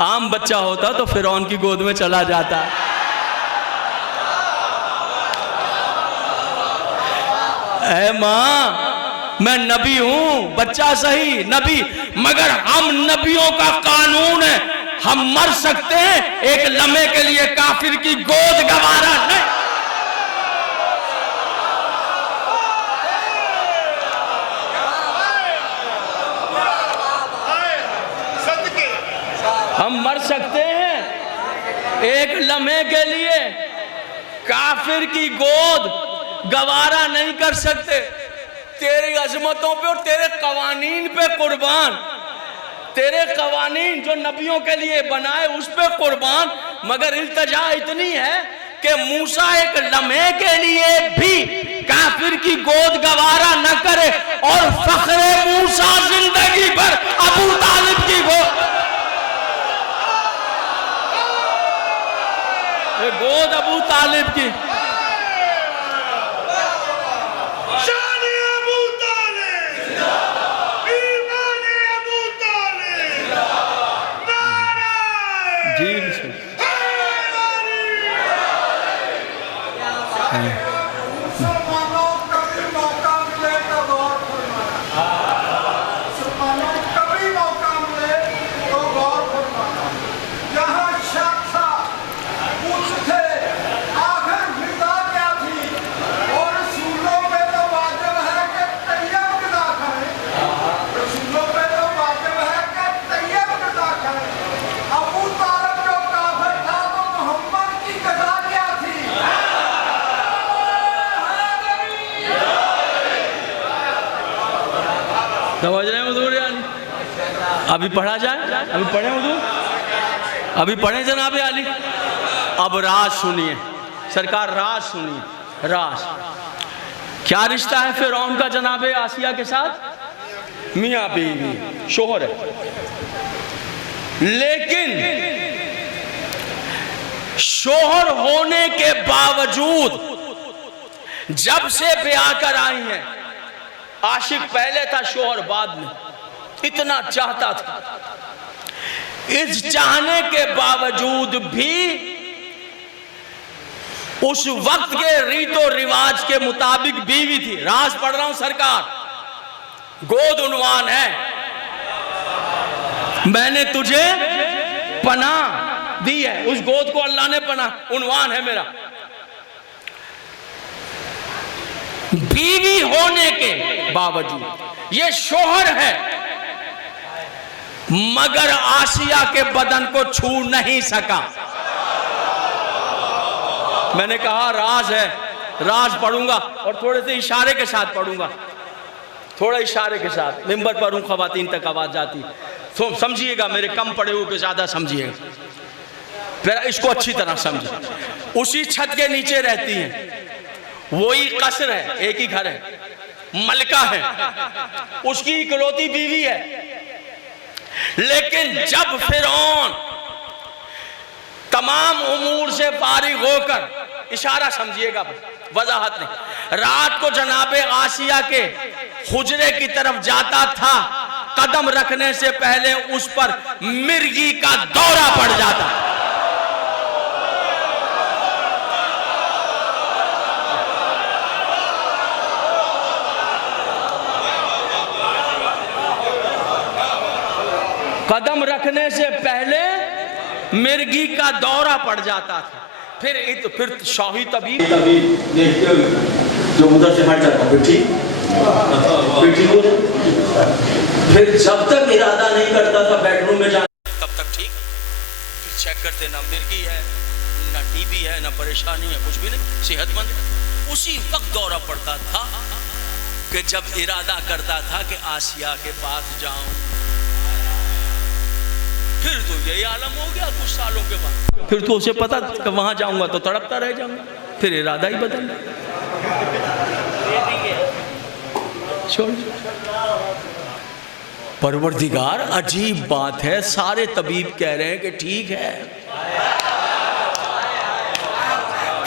आम बच्चा होता तो फिरौन की गोद में चला जाता। ऐ माँ, मैं नबी हूं, बच्चा सही नबी, मगर हम नबियों का कानून है, हम मर सकते हैं, एक लम्हे के लिए काफिर की गोद गवारा नहीं। हम मर सकते हैं एक लम्हे के लिए, काफिर की गोद गवारा नहीं कर सकते। तेरी अजमतों पे और तेरे कवानीन पे कुर्बान, तेरे कवानीन जो नबियों के लिए बनाए उस पे कुर्बान। मगर इल्तजा इतनी है कि मूसा एक लम्हे के लिए भी काफिर की गोद गवारा न करे, और फख्रे मूसा जिंदगी भर अबू तालिब की गोद अबू तालिब की। जी समझ रहे हैं हुजूर? यानी अभी पढ़ा जाए, अभी पढ़े हुजूर, अभी पढ़े जनाब अली। अब राज सुनिए सरकार, राज सुनिए। राज क्या रिश्ता है फिरौन का जनाब आसिया के साथ? मियाँ बीवी, शोहर है। लेकिन शोहर होने के बावजूद जब से ब्याह कर आई हैं, आशिक पहले था, शोहर बाद में, इतना चाहता था, इस चाहने के बावजूद भी उस वक्त के रीतो रिवाज के मुताबिक बीवी थी। राज पढ़ रहा हूं सरकार, गोद उन्वान है, मैंने तुझे पनाह दी है, उस गोद को अल्लाह ने पनाह, उन्वान है मेरा। बीवी होने के बावजूद ये शोहर है, मगर आसिया के बदन को छू नहीं सका। मैंने कहा राज है, राज पढ़ूंगा और थोड़े से इशारे के साथ पढ़ूंगा, थोड़ा इशारे के साथ। मिंबर पर हूं, खवातीन तक आवाज जाती, तो समझिएगा, मेरे कम पढ़े हुए के ज्यादा समझिएगा, फिर इसको अच्छी तरह समझिए। उसी छत के नीचे रहती हैं, वही कसर है, एक ही घर है, मलका है, उसकी इकलौती बीवी है। लेकिन जब फिरौन तमाम उमूर से फारिग होकर, इशारा समझिएगा, वजाहत नहीं, रात को जनाबे आसिया के हुजरे की तरफ जाता था, कदम रखने से पहले उस पर मिर्गी का दौरा पड़ जाता। कदम रखने से पहले मिर्गी का दौरा पड़ जाता था। फिर शाही तबीब देखते हुए जो उधर से हट जाता, फिर ठीक हो जाए। फिर जब तक इरादा नहीं करता था बेडरूम में जाने, तब तक ठीक। फिर चेक करते, ना मिर्गी है, ना टीबी है, ना परेशानी है, कुछ भी नहीं, सेहतमंद है। उसी वक्त दौरा पड़ता था कि जब इरादा करता था कि आसिया के पास जाऊं। फिर तो यही आलम हो गया कुछ सालों के बाद। फिर तो उसे पता कि वहां जाऊंगा तो तड़पता रह जाऊंगा, फिर इरादा ही बदल छोड़। परवरदिगार, अजीब बात है, सारे तबीब कह रहे हैं कि ठीक है,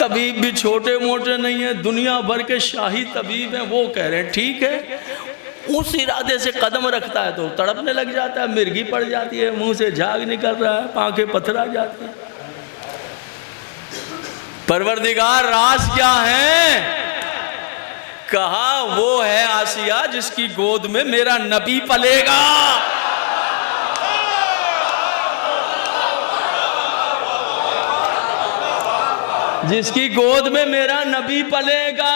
तबीब भी छोटे मोटे नहीं है, दुनिया भर के शाही तबीब हैं, वो कह रहे हैं ठीक है। उस इरादे से कदम रखता है तो तड़पने लग जाता है, मिर्गी पड़ जाती है, मुंह से झाग निकल रहा है, आंखें पथरा जाती है। परवरदिगार राज क्या है? कहा वो है आसिया जिसकी गोद में मेरा नबी पलेगा। जिसकी गोद में मेरा नबी पलेगा।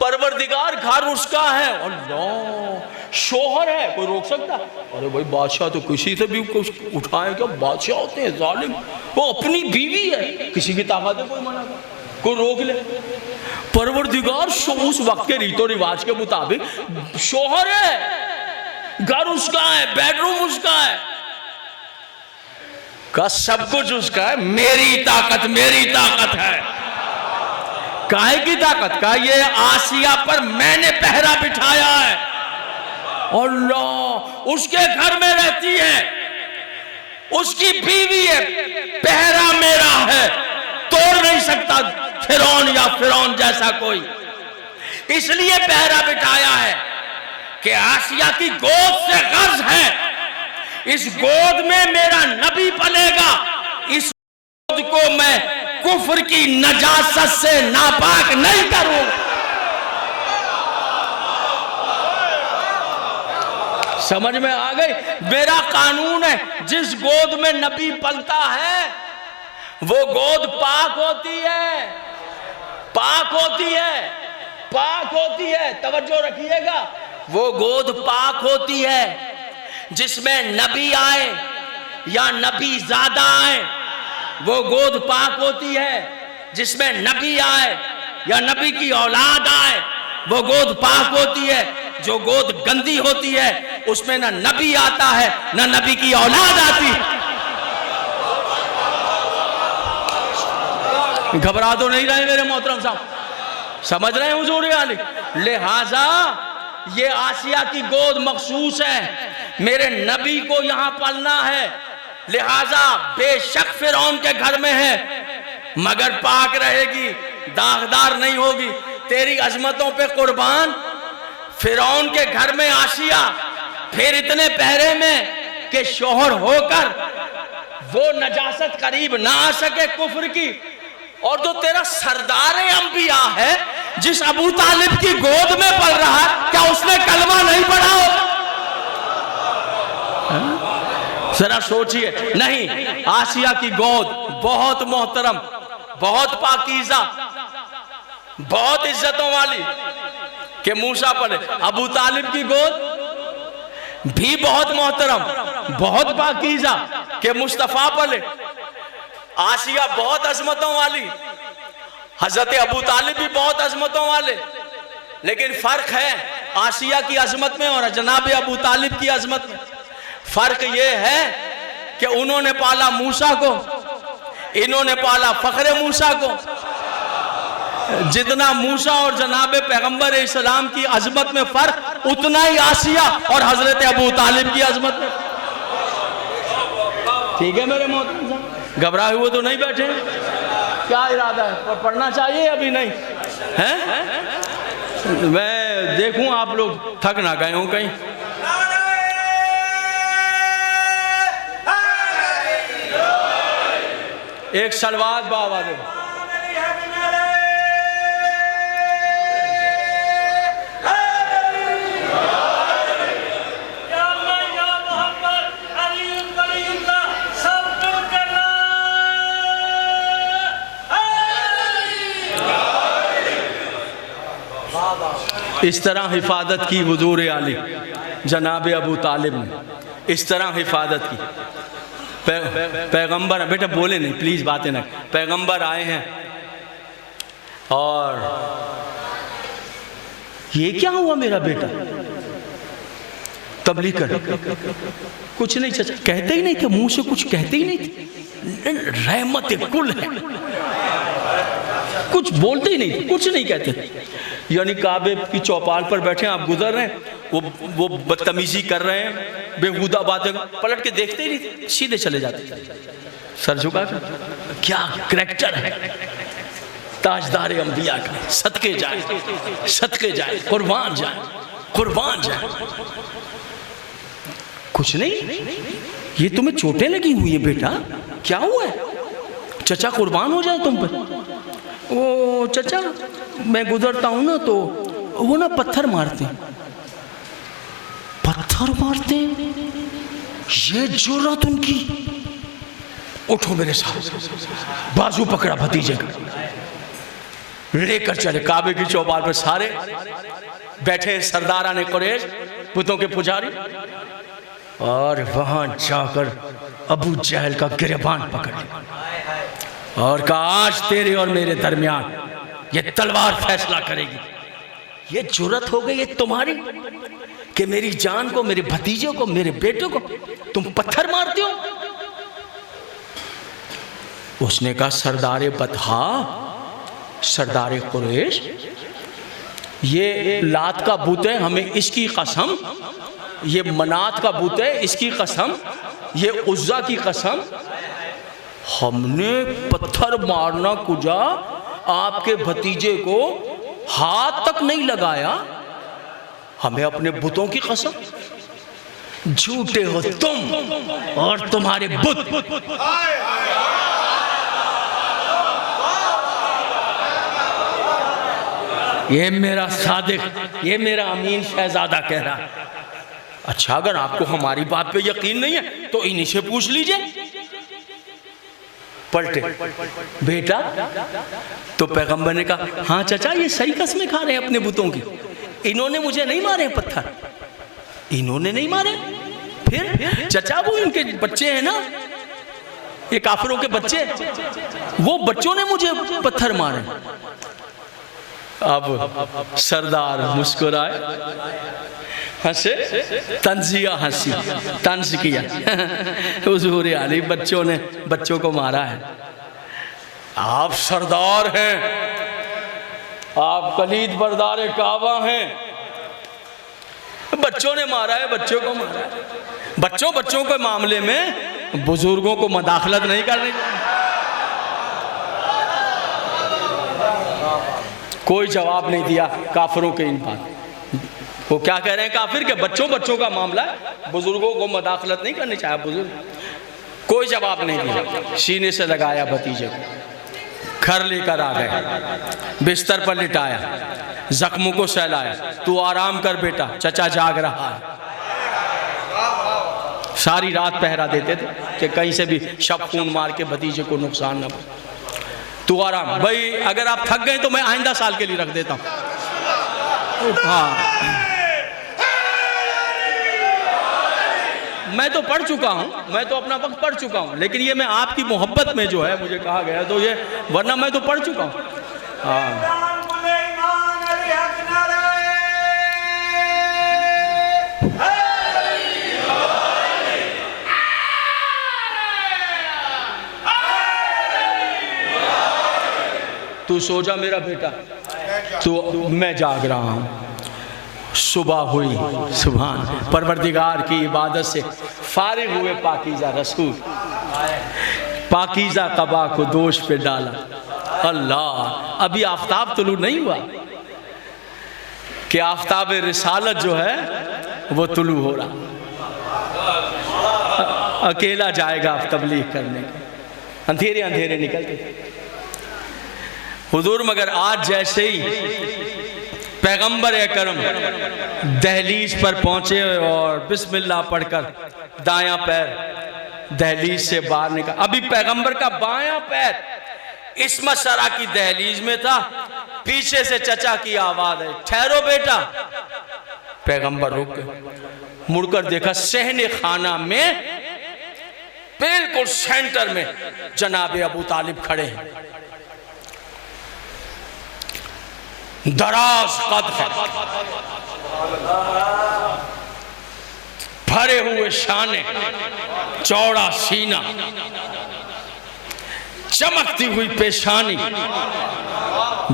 परवरदिगार घर उसका है, अल्लाह शोहर है, कोई रोक सकता? अरे भाई बादशाह तो किसी से भी कुछ उठाए क्या? बादशाह होते हैं जालिम, वो अपनी बीवी है, किसी की ताकत है कोई मना कर, कोई रोक ले? परवरदिगार उस वक्त के रीतो रिवाज के मुताबिक शोहर है, घर उसका है, बेडरूम उसका है, का सब कुछ उसका है। मेरी ताकत है। काहे की ताकत? का ये आसिया पर मैंने पहरा बिठाया है। अल्लाह उसके घर में रहती है, उसकी बीवी है, पहरा मेरा है, तोड़ नहीं सकता फिरौन या फिरौन जैसा कोई। इसलिए पहरा बिठाया है कि आसिया की गोद से गर्ज है, इस गोद में मेरा नबी पलेगा, इस गोद को मैं कुफ्र की नजासत से नापाक नहीं करूं। समझ में आ गई? मेरा कानून है, जिस गोद में नबी पलता है वो गोद पाक होती है, पाक होती है, पाक होती है। तवज्जो रखिएगा, वो गोद पाक होती है जिसमें नबी आए या नबी ज्यादा आए, वो गोद पाक होती है। जिसमें नबी आए या नबी की औलाद आए, वो गोद पाक होती है। जो गोद गंदी होती है उसमें ना नबी आता है ना नबी की औलाद आती। घबरा तो नहीं रहे मेरे मोहतरम साहब? समझ रहे हैं हुजूर आली? लिहाजा ये आसिया की गोद मखसूस है, मेरे नबी को यहां पलना है। लिहाजा बेशक फिरौन के घर में है मगर पाक रहेगी, दागदार नहीं होगी। तेरी अजमतों पे कुर्बान, फिरौन के घर में आसिया, फिर इतने पहरे में कि शोहर होकर वो नजासत करीब ना आ सके कुफ्र की। और जो तेरा सरदार अंबिया है, जिस अबू तालिब की गोद में पल रहा है, क्या उसने कलमा नहीं पढ़ा हो? जरा सोचिए। नहीं, आसिया की गोद बहुत मोहतरम, बहुत पाकीज़ा, बहुत इज्जतों वाली के मूसा पले। अबू तालिब की गोद भी बहुत मोहतरम, बहुत पाकीज़ा के मुस्तफा पले। आसिया बहुत अजमतों वाली, हजरत अबू तालिब भी बहुत अजमतों वाले। लेकिन फर्क है आसिया की अजमत में और जनाब अबू तालिब की अजमत में। फर्क यह है कि उन्होंने पाला मूसा को, इन्होंने पाला फखरे मूसा को। जितना मूसा और जनाब पैगंबर इस्लाम की अजमत में फर्क, उतना ही आसिया और हजरत अबू तालिब की अजमत में। ठीक है मेरे मोहतरम साहब? घबराए हुए तो नहीं बैठे? क्या इरादा है? और पढ़ना चाहिए अभी नहीं है? मैं देखूं आप लोग थक ना गए हो कहीं। एक सलवात बाबा दे। इस तरह हिफाजत की हुजूर आली जनाब अबू तालिब ने, इस तरह हिफाजत की। पैगंबर बेटा बोले नहीं प्लीज, बातें ना। पैगंबर आए हैं और ये क्या हुआ मेरा बेटा? तबलीग कर कुछ नहीं चाचा, कहते ही नहीं थे, मुंह से कुछ कहते ही नहीं थे। रहमत कुल है, कुछ बोलते ही नहीं, कुछ नहीं कहते। यानी काबे की चौपाल पर बैठे आप गुजर रहे हैं, वो बदतमीजी कर रहे हैं, बेहुदा बातें, पलट के देखते ही नहीं, सीधे चले जाते सर झुका कर। क्या करैक्टर है, ताजदार अंबिया का, सदके जाए, सदके जाए, कुर्बान जाए, कुर्बान जाए। कुछ नहीं, ये तुम्हें चोटें लगी हुई है बेटा, क्या हुआ है? चचा कुर्बान हो जाए तुम पर। ओ चचा, मैं गुजरता हूं ना तो वो ना पत्थर मारते हैं। पत्थर मारते हैं? ये जुर्रत उनकी। उठो मेरे साथ। बाजू पकड़ा भतीजे का, लेकर चले काबे की चौपाल पर। सारे बैठे सरदाराने कुरैश, बुतों के पुजारी, और वहां जाकर अबू जहल का गिरबान पकड़ लिया और कहा, आज तेरे और मेरे दरमियान ये तलवार फैसला करेगी। ये जुर्रत हो गई है तुम्हारी कि मेरी जान को, मेरे भतीजे को, मेरे बेटों को तुम पत्थर मारते हो? उसने कहा, सरदारे बतहा, सरदारे कुरैश, ये लात का बूत है, हमें इसकी कसम, ये मनात का बूत है, इसकी कसम, ये उज्जा की कसम, हमने पत्थर मारना कुजा आपके भतीजे को हाथ तक नहीं लगाया, हमें अपने बुतों की कसम। झूठे हो तुम और तुम्हारे बुत। ये मेरा सादिक, ये मेरा अमीन शहजादा कह रहा है। अच्छा, अगर आपको हमारी बात पे यकीन नहीं है तो इन्हीं से पूछ लीजिए। पलटे बेटा, तो पैगंबर ने कहा, हाँ चचा, ये सही कसमें खा रहे हैं अपने बुतों की, इन्होंने मुझे नहीं मारे पत्थर, इन्होंने नहीं मारे। फिर चचा, वो इनके बच्चे हैं ना, ये काफिरों के बच्चे, वो बच्चों ने मुझे पत्थर मारे। अब सरदार मुस्कुराए, हंसे, तंजिया हंसी, तंज किया। हुजूर अली, बच्चों ने बच्चों को मारा है, आप सरदार हैं, आप कलीद बरदार काबा हैं, बच्चों ने मारा है, बच्चों को मारा है। बच्चों के मामले में बुजुर्गों को मदाखलत नहीं करनी। कोई जवाब नहीं दिया काफिरों के इन बात। वो क्या कह रहे हैं काफिर के, बच्चों का मामला है, बुजुर्गों को मदाखलत नहीं करनी चाहिए। बुजुर्ग कोई जवाब नहीं दिया, सीने से लगाया भतीजे को, घर लेकर आ गए, बिस्तर पर लिटाया, जख्मों को सहलाया। तू आराम कर बेटा, चचा जाग रहा है। सारी रात पहरा देते थे कि कहीं से भी शब खून मार के भतीजे को नुकसान न हो। तू आराम भाई, अगर आप थक गए तो मैं आइंदा साल के लिए रख देता हूँ। हाँ, मैं तो पढ़ चुका हूँ, मैं तो अपना वक्त पढ़ चुका हूँ, लेकिन ये मैं आपकी मोहब्बत में जो है मुझे कहा गया तो ये, वरना मैं तो पढ़ चुका हूँ। हाँ, तू सो जा मेरा बेटा, तो मैं जाग रहा हूँ। सुबह हुई, सुभान परवरदिगार की इबादत से फारिग हुए पाकीज़ा रसूल, पाकीज़ा कबा को दोष पे डाला। अल्लाह, अभी आफताब तुलू नहीं हुआ कि आफताब रिसालत जो है वो तुलू हो रहा। अकेला जाएगा आप तबलीग करने के, अंधेरे अंधेरे निकलते हुजूर। मगर आज जैसे ही पैगंबर अकरम दहलीज पर पहुंचे और बिस्मिल्लाह पढ़कर दायां पैर दहलीज से बाहर निकला, अभी पैगंबर का बायां पैर इस मसरा की दहलीज में था, पीछे से चचा की आवाज है, ठहरो बेटा। पैगंबर रुक गए, मुड़कर देखा सहने खाना में बिल्कुल सेंटर में जनाब अबू तालिब खड़े हैं। दराज कद है, भरे हुए शाने, चौड़ा सीना, चमकती हुई पेशानी,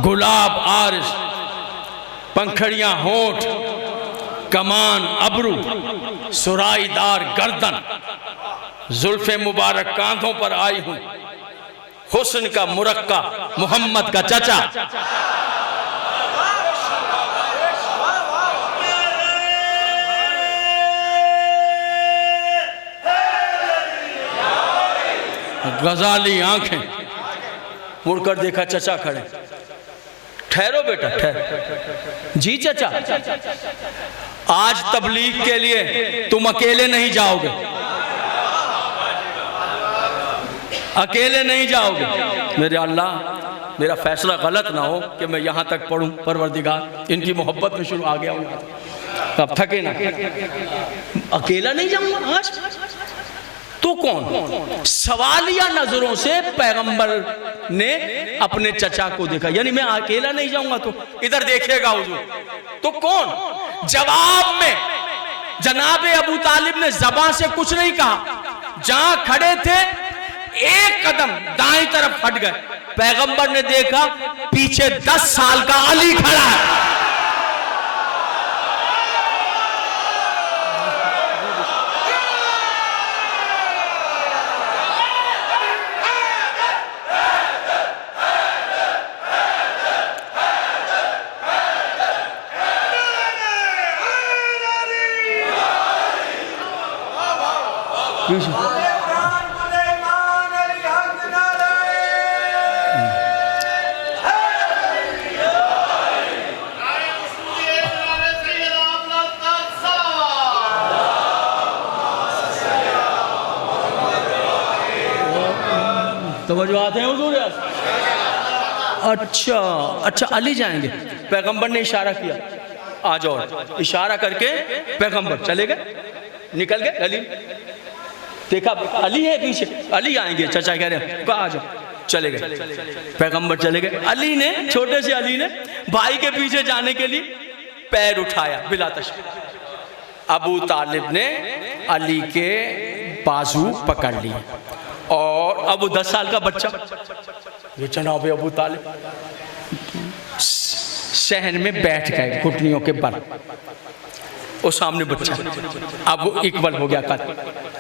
गुलाब आरिस, पंखड़ियां होंठ, कमान अबरू, सुराईदार गर्दन, जुल्फे मुबारक कांधों पर आई हुई, हुस्न का मुरक्का, मोहम्मद का चाचा। गजाली आंखें, मुड़कर देखा चचा खड़े। ठहरो बेटा, ठहरो। जी चचा, आज तबलीग के लिए तुम अकेले नहीं जाओगे, अकेले नहीं जाओगे। मेरे अल्लाह, मेरा फैसला गलत ना हो कि मैं यहाँ तक पढ़ूं। परवरदिगार, इनकी मोहब्बत में शुरू आ गया हूँ, तब थके ना। अकेला नहीं जाऊंगा आज, तो कौन? सवालिया नजरों से पैगंबर ने अपने चचा को देखा, यानी मैं अकेला नहीं जाऊंगा तो इधर देखिएगा हुजूर, तो कौन? जवाब में जनाब अबू तालिब ने ज़बान से कुछ नहीं कहा। जहां खड़े थे एक कदम दाएं तरफ हट गए। पैगंबर ने देखा पीछे 10 साल का अली खड़ा है। तवज्जो आते हैं हुजूर यार। अच्छा अच्छा, अली जाएंगे। पैगंबर ने इशारा किया, आ जाओ। इशारा करके पैगंबर चले गए, निकल गए। अली देखा अली है पीछे, अली आएंगे। चचा कह रहे हैं आ जाओ, चले गए। पैगंबर चले गए। अली ने, छोटे से अली ने भाई के पीछे जाने के लिए पैर उठाया बिला तशरीफ। अबू तालिब ने अली के बाजू पकड़ लिए और अब 10 साल का बच्चा, ये जनाब अबू तालिब सहन में बैठ गए घुटनियों के बल। वो सामने बच्चा, अब वो इक्वल हो गया कद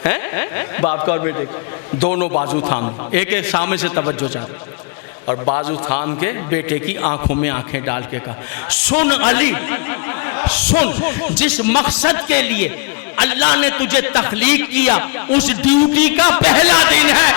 हैं बाप का और बेटे का। दोनों बाजू थाम, एक एक सामने से तवज्जो चाहते, और बाजू थाम के बेटे की आंखों में आंखें डाल के कहा, सुन अली सुन, जिस मकसद के लिए अल्लाह ने तुझे तख्लीक किया उस ड्यूटी का पहला दिन है।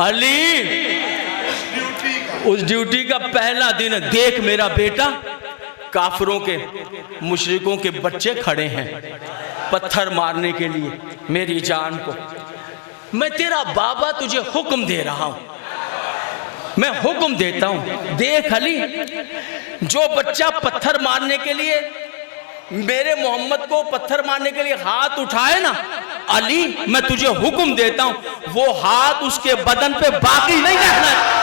अली, उस ड्यूटी का पहला दिन है। देख मेरा बेटा, काफिरों के, मुशरिकों के बच्चे खड़े हैं पत्थर मारने के लिए मेरी जान को। मैं तेरा बाबा तुझे हुक्म दे रहा हूं, मैं हुक्म देता हूं। देख अली, जो बच्चा पत्थर मारने के लिए, मेरे मोहम्मद को पत्थर मारने के लिए हाथ उठाए ना, अली मैं तुझे हुक्म देता हूं, वो हाथ उसके बदन पे बाकी नहीं रहना है।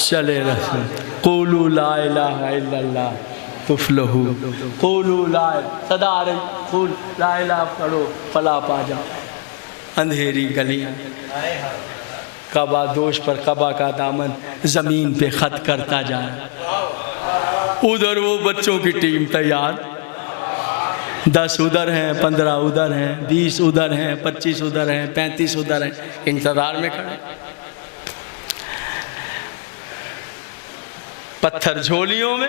चले रसूल, क़ुलू ला इलाहा इल्लल्लाह तुफ़्लिहू, क़ुलू ला, सदा आ रही, क़ुल ला इलाहा पढ़ो फला पा जाओ। अंधेरी गलियां, कबा दोष पर कबा का दामन जमीन पे खत करता जा रहा। उधर वो बच्चों की टीम तैयार, 10 उधर हैं, 15 उधर हैं, 20 उधर हैं, 25 उधर हैं, 35 उधर हैं, इंतजार में खड़े। पत्थर झोलियों में।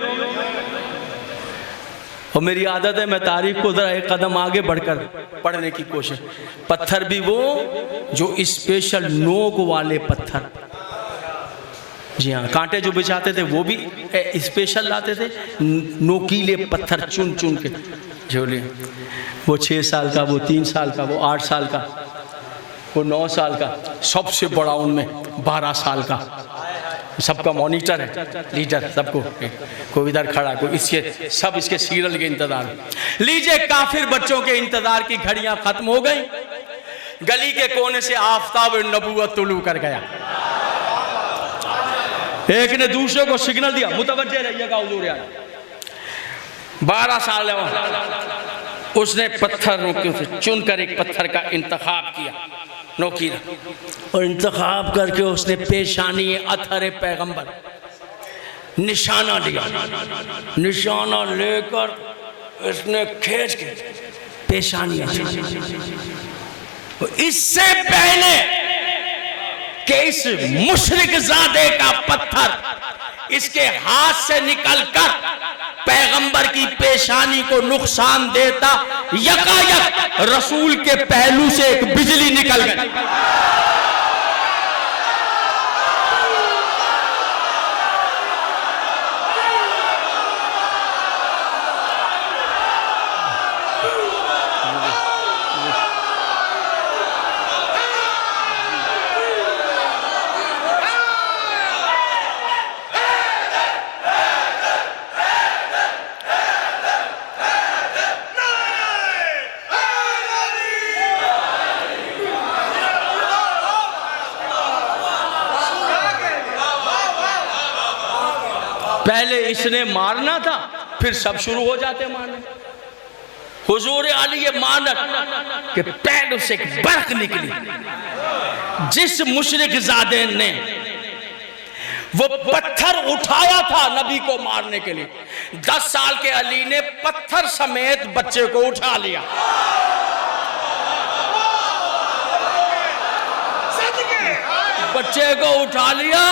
और मेरी आदत है मैं तारीख को जरा एक कदम आगे बढ़कर पढ़ने की कोशिश। पत्थर भी वो जो स्पेशल नोक वाले पत्थर, जी हाँ, कांटे जो बिछाते थे वो भी स्पेशल लाते थे, नोकीले पत्थर चुन चुन के झोले। वो 6 साल का, वो 3 साल का, वो 8 साल का, वो 9 साल का, सबसे बड़ा उनमें 12 साल का। सबका मॉनिटर है, लीडर, सबको, कोई इधर खड़ा, कोई इसके, सब इसके सीरियल के इंतजार। लीजिए, काफिर बच्चों के इंतजार की घड़ियां खत्म हो गई। गली के कोने से आफताब नबूवत तुलू कर गया। एक ने दूसरे को सिग्नल दिया, मुतवज्जे रहिएगा हुजूर यार। 12 साल है, उसने पत्थर से चुनकर एक पत्थर का इंतखाब किया, नोकीला, और इंतखाब करके उसने पेशानी अथर पैगंबर निशाना लिया। निशाना लेकर इसने खींच के पेशानी, इससे पहले कि इस मुशरिक जादे का पत्थर इसके हाथ से निकलकर पैगंबर की पेशानी को नुकसान देता, यकायक रसूल के पहलू से एक बिजली निकल गई। पहले इसने मारना था, फिर सब शुरू हो जाते मारने। हुजूर अली ये मानत कि पैर से एक बर्क निकली। जिस मुशरिक जादे ने वो पत्थर उठाया था नबी को मारने के लिए, 10 साल के अली ने पत्थर समेत बच्चे को उठा लिया। बच्चे को उठा लिया,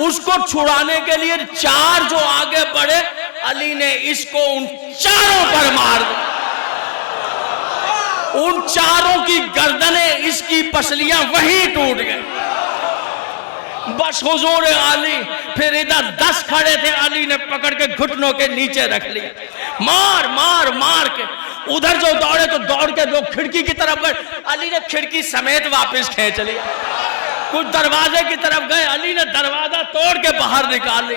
उसको छुड़ाने के लिए 4 जो आगे बढ़े, अली ने इसको उन 4 पर मार दिया। उन 4 की गर्दनें, इसकी पसलियां वहीं टूट गई। बस हुजूर अली फिर इधर 10 खड़े थे, अली ने पकड़ के घुटनों के नीचे रख लिया। मार मार मार के उधर जो दौड़े तो दौड़ के लोग खिड़की की तरफ गए, अली ने खिड़की समेत वापस खींच लिया। कुछ दरवाजे की तरफ गए, अली ने दरवाजा तोड़ के बाहर निकाल ली।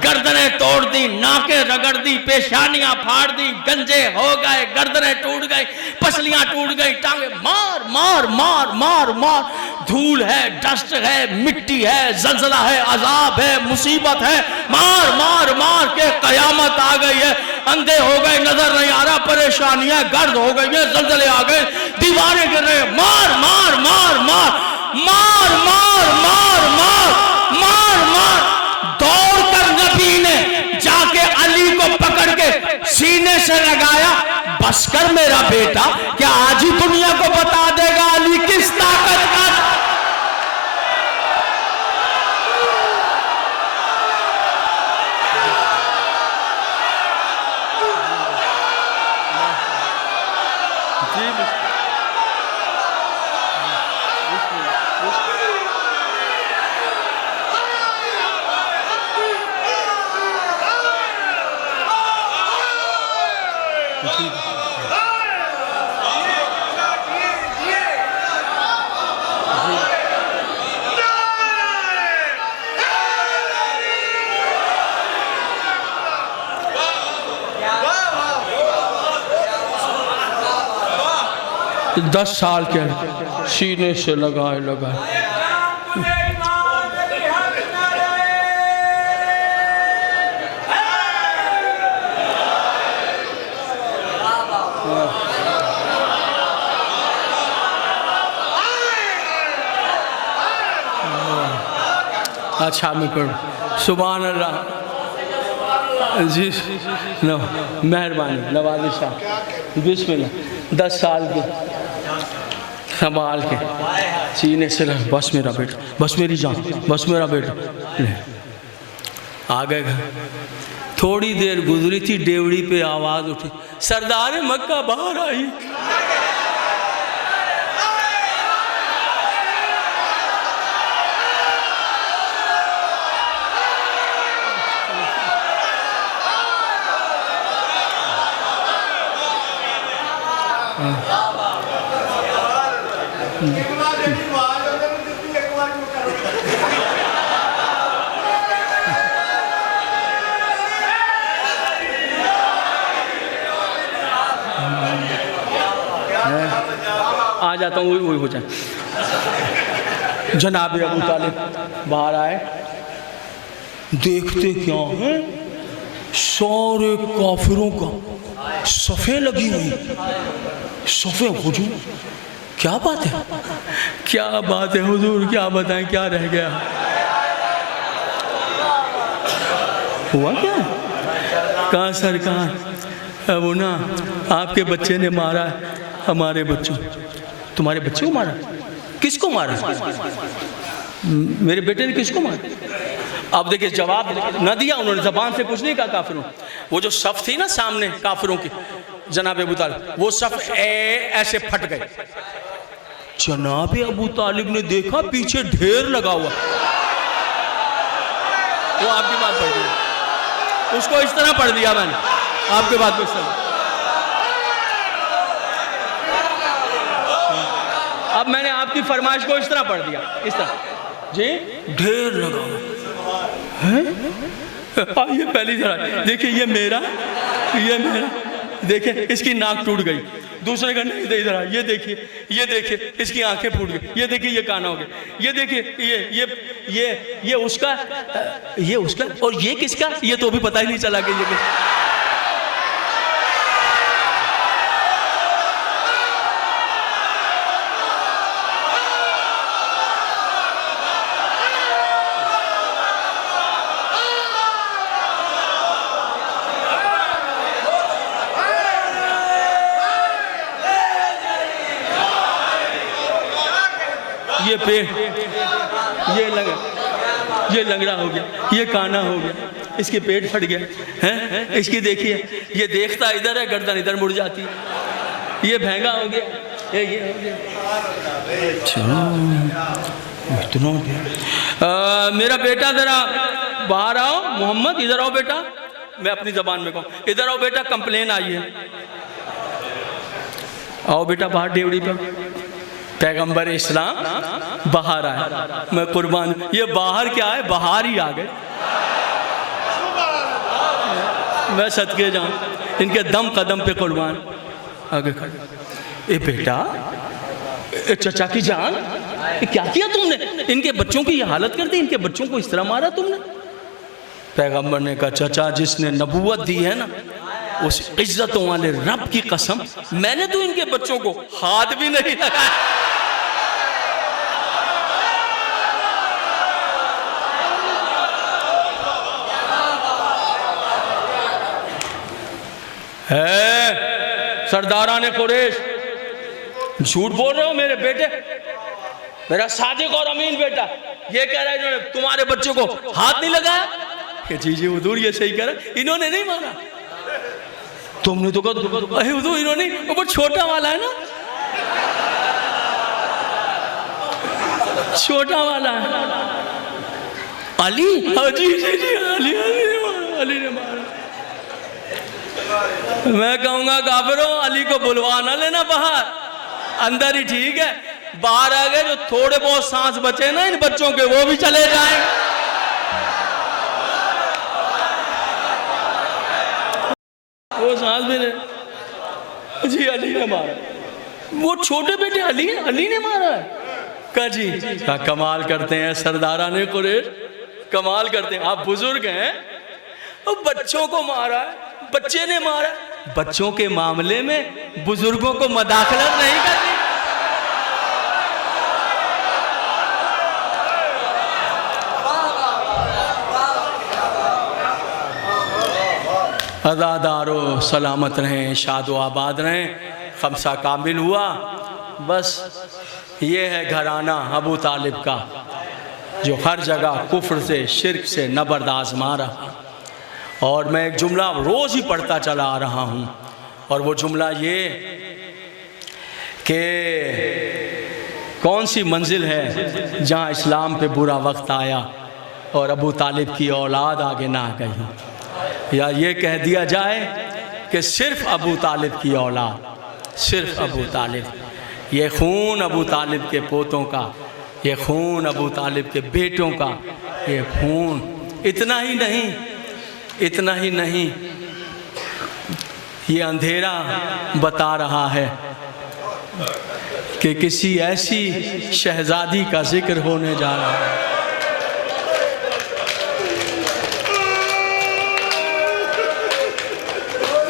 गर्दनें तोड़ दी, नाकें रगड़ दी, पेशानियां फाड़ दी, गंजे हो गए, गर्दनें टूट गई, पसलियां टूट गई, टांगे मार मार मार मार मार। धूल है, डस्ट है, मिट्टी है, जलजला है, अजाब है, मुसीबत है, मार मार मार के कयामत आ गई है। अंधे हो गए, नजर नहीं आ रहा, परेशानियां गर्द हो गई है, जलजले आ गए, दीवारें गिर रहे, मार मार मार मार मार मार मार मार मार मार। दौड़कर नबी ने जाके अली को पकड़ के सीने से लगाया। बस कर मेरा बेटा, क्या आज ही दुनिया को बता देगा अली किस ताकत का। दस साल के सीने से लगाए लगाए। अच्छा मैं पढ़ूं, सुभान अल्लाह। जी मेहरबानी नवाज़ शाह बिस्मिल्लाह 10 साल के संभाल के सीने से बस मेरा बेटा, बस मेरी जान, बस मेरा बेटा। आ गए घर। थोड़ी देर गुजरी थी, डेवड़ी पे आवाज उठी, सरदार मक्का बाहर आई। आ जाता हूँ, वही हो जाए। जनाब अबू तालिब बाहर आए, देखते क्या है, सारे काफिरों का सफ़े लगी हुई, सफ़े हुजूर। क्या बात है, क्या बात है हुजूर, क्या बताएं, क्या रह गया, हुआ क्या? कहाँ सरकार, अब ना आपके बच्चे ने मारा हमारे बच्चों। तुम्हारे बच्चे को मारा? किसको मारा? मेरे बेटे ने किसको मारा? अब देखिए जवाब न दिया उन्होंने, जबान से कुछ नहीं कहा काफिरों। वो जो सफ थी ना सामने काफिरों की, जनाब अबू तालिब, वो सफ ऐसे फट गए। जनाब अबू तालिब ने देखा पीछे ढेर लगा हुआ। वो आपकी बात पढ़ दी, उसको इस तरह पढ़ दिया मैंने, आपके बात को इस तरह। अब मैंने आपकी फरमाइश को इस तरह पढ़ दिया, इस तरह जी, ढेर लगा है। ये पहली तरह देखिए, ये मेरा, देखिए इसकी नाक टूट गई। दूसरे का नहीं, इधर ये देखिए, ये देखिए इसकी आंखें फूट गई, ये देखिए ये कान हो गए, ये देखिए ये उसका, ये उसका, और ये किसका, ये तो भी पता ही नहीं चला कि ये किसका। ये पेट, ये लंगड़ा हो गया, ये काना हो गया, इसके पेट फट गया है, इसकी देखिए, ये देखता इधर है, गर्दन इधर मुड़ जाती है, ये भैंगा हो गया, ये हो गया। इतना मेरा बेटा जरा बाहर आओ, मोहम्मद इधर आओ बेटा, मैं अपनी जबान में कहूँ, इधर आओ बेटा, कंप्लेन आई है, आओ बेटा बाहर डेवड़ी पर। पैगंबर इस्लाम बाहर आए, मैं कुर्बान, ये बाहर क्या है, बाहर ही आ गए। मैं सदके जाऊं, इनके दम कदम पे कुर्बान आगे खड़े। ए बेटा, ए चचा की जान, क्या किया तुमने? इनके बच्चों की ये हालत कर दी, इनके बच्चों को इस तरह मारा तुमने। पैगंबर ने कहा, चचा जिसने नबूवत दी है ना, उस इज्जतों वाले रब की कसम, मैंने तो इनके बच्चों को हाथ भी नहीं लगाया। है सरदाराने कुरैश, झूठ बोल रहे हो मेरे बेटे, मेरा सादिक और अमीन बेटा ये कह रहा है इन्होंने तुम्हारे बच्चों को हाथ नहीं लगाया। जी जी हुजूर ये सही कह रहा, इन्होंने नहीं माना, तुमने तो कहा अरे हुजूर इन्होंने, वो छोटा वाला है ना, छोटा वाला है अली, जी जी जी अली ने मारा। मैं कहूंगा काफिरों, अली को बुलवा ना लेना बाहर, अंदर ही ठीक है, बाहर आ गए जो थोड़े बहुत सांस बचे ना इन बच्चों के, वो भी चले जाएं। वो सांस भी नहीं, जी अली ने मारा, वो छोटे बेटे अली ने मारा है। कहा जी क्या कमाल करते हैं सरदाराने कुरैश, कमाल करते हैं, आप बुजुर्ग हैं, बच्चों को मारा है, बच्चे ने मारा। बच्चों के मामले में बुजुर्गों को मदाखलत नहीं करनी। अज़ादारो सलामत रहें, शादो आबाद रहें। खमसा कामिल हुआ। बस ये है घराना अबू तालिब का, जो हर जगह कुफ्र से, शिर्क से नबर्द आज़मा रहा। और मैं एक जुमला रोज़ ही पढ़ता चला आ रहा हूँ, और वो जुमला ये कि कौन सी मंजिल है जहाँ इस्लाम पे बुरा वक्त आया और अबू तालिब की औलाद आगे ना गई। या ये कह दिया जाए कि सिर्फ़ अबू तालिब की औलाद, सिर्फ़ अबू तालिब, ये खून अबू तालिब के पोतों का, ये खून अबू तालिब के बेटों का, ये खून। इतना ही नहीं, इतना ही नहीं, ये अंधेरा बता रहा है कि किसी ऐसी शहज़ादी का जिक्र होने जा रहा है।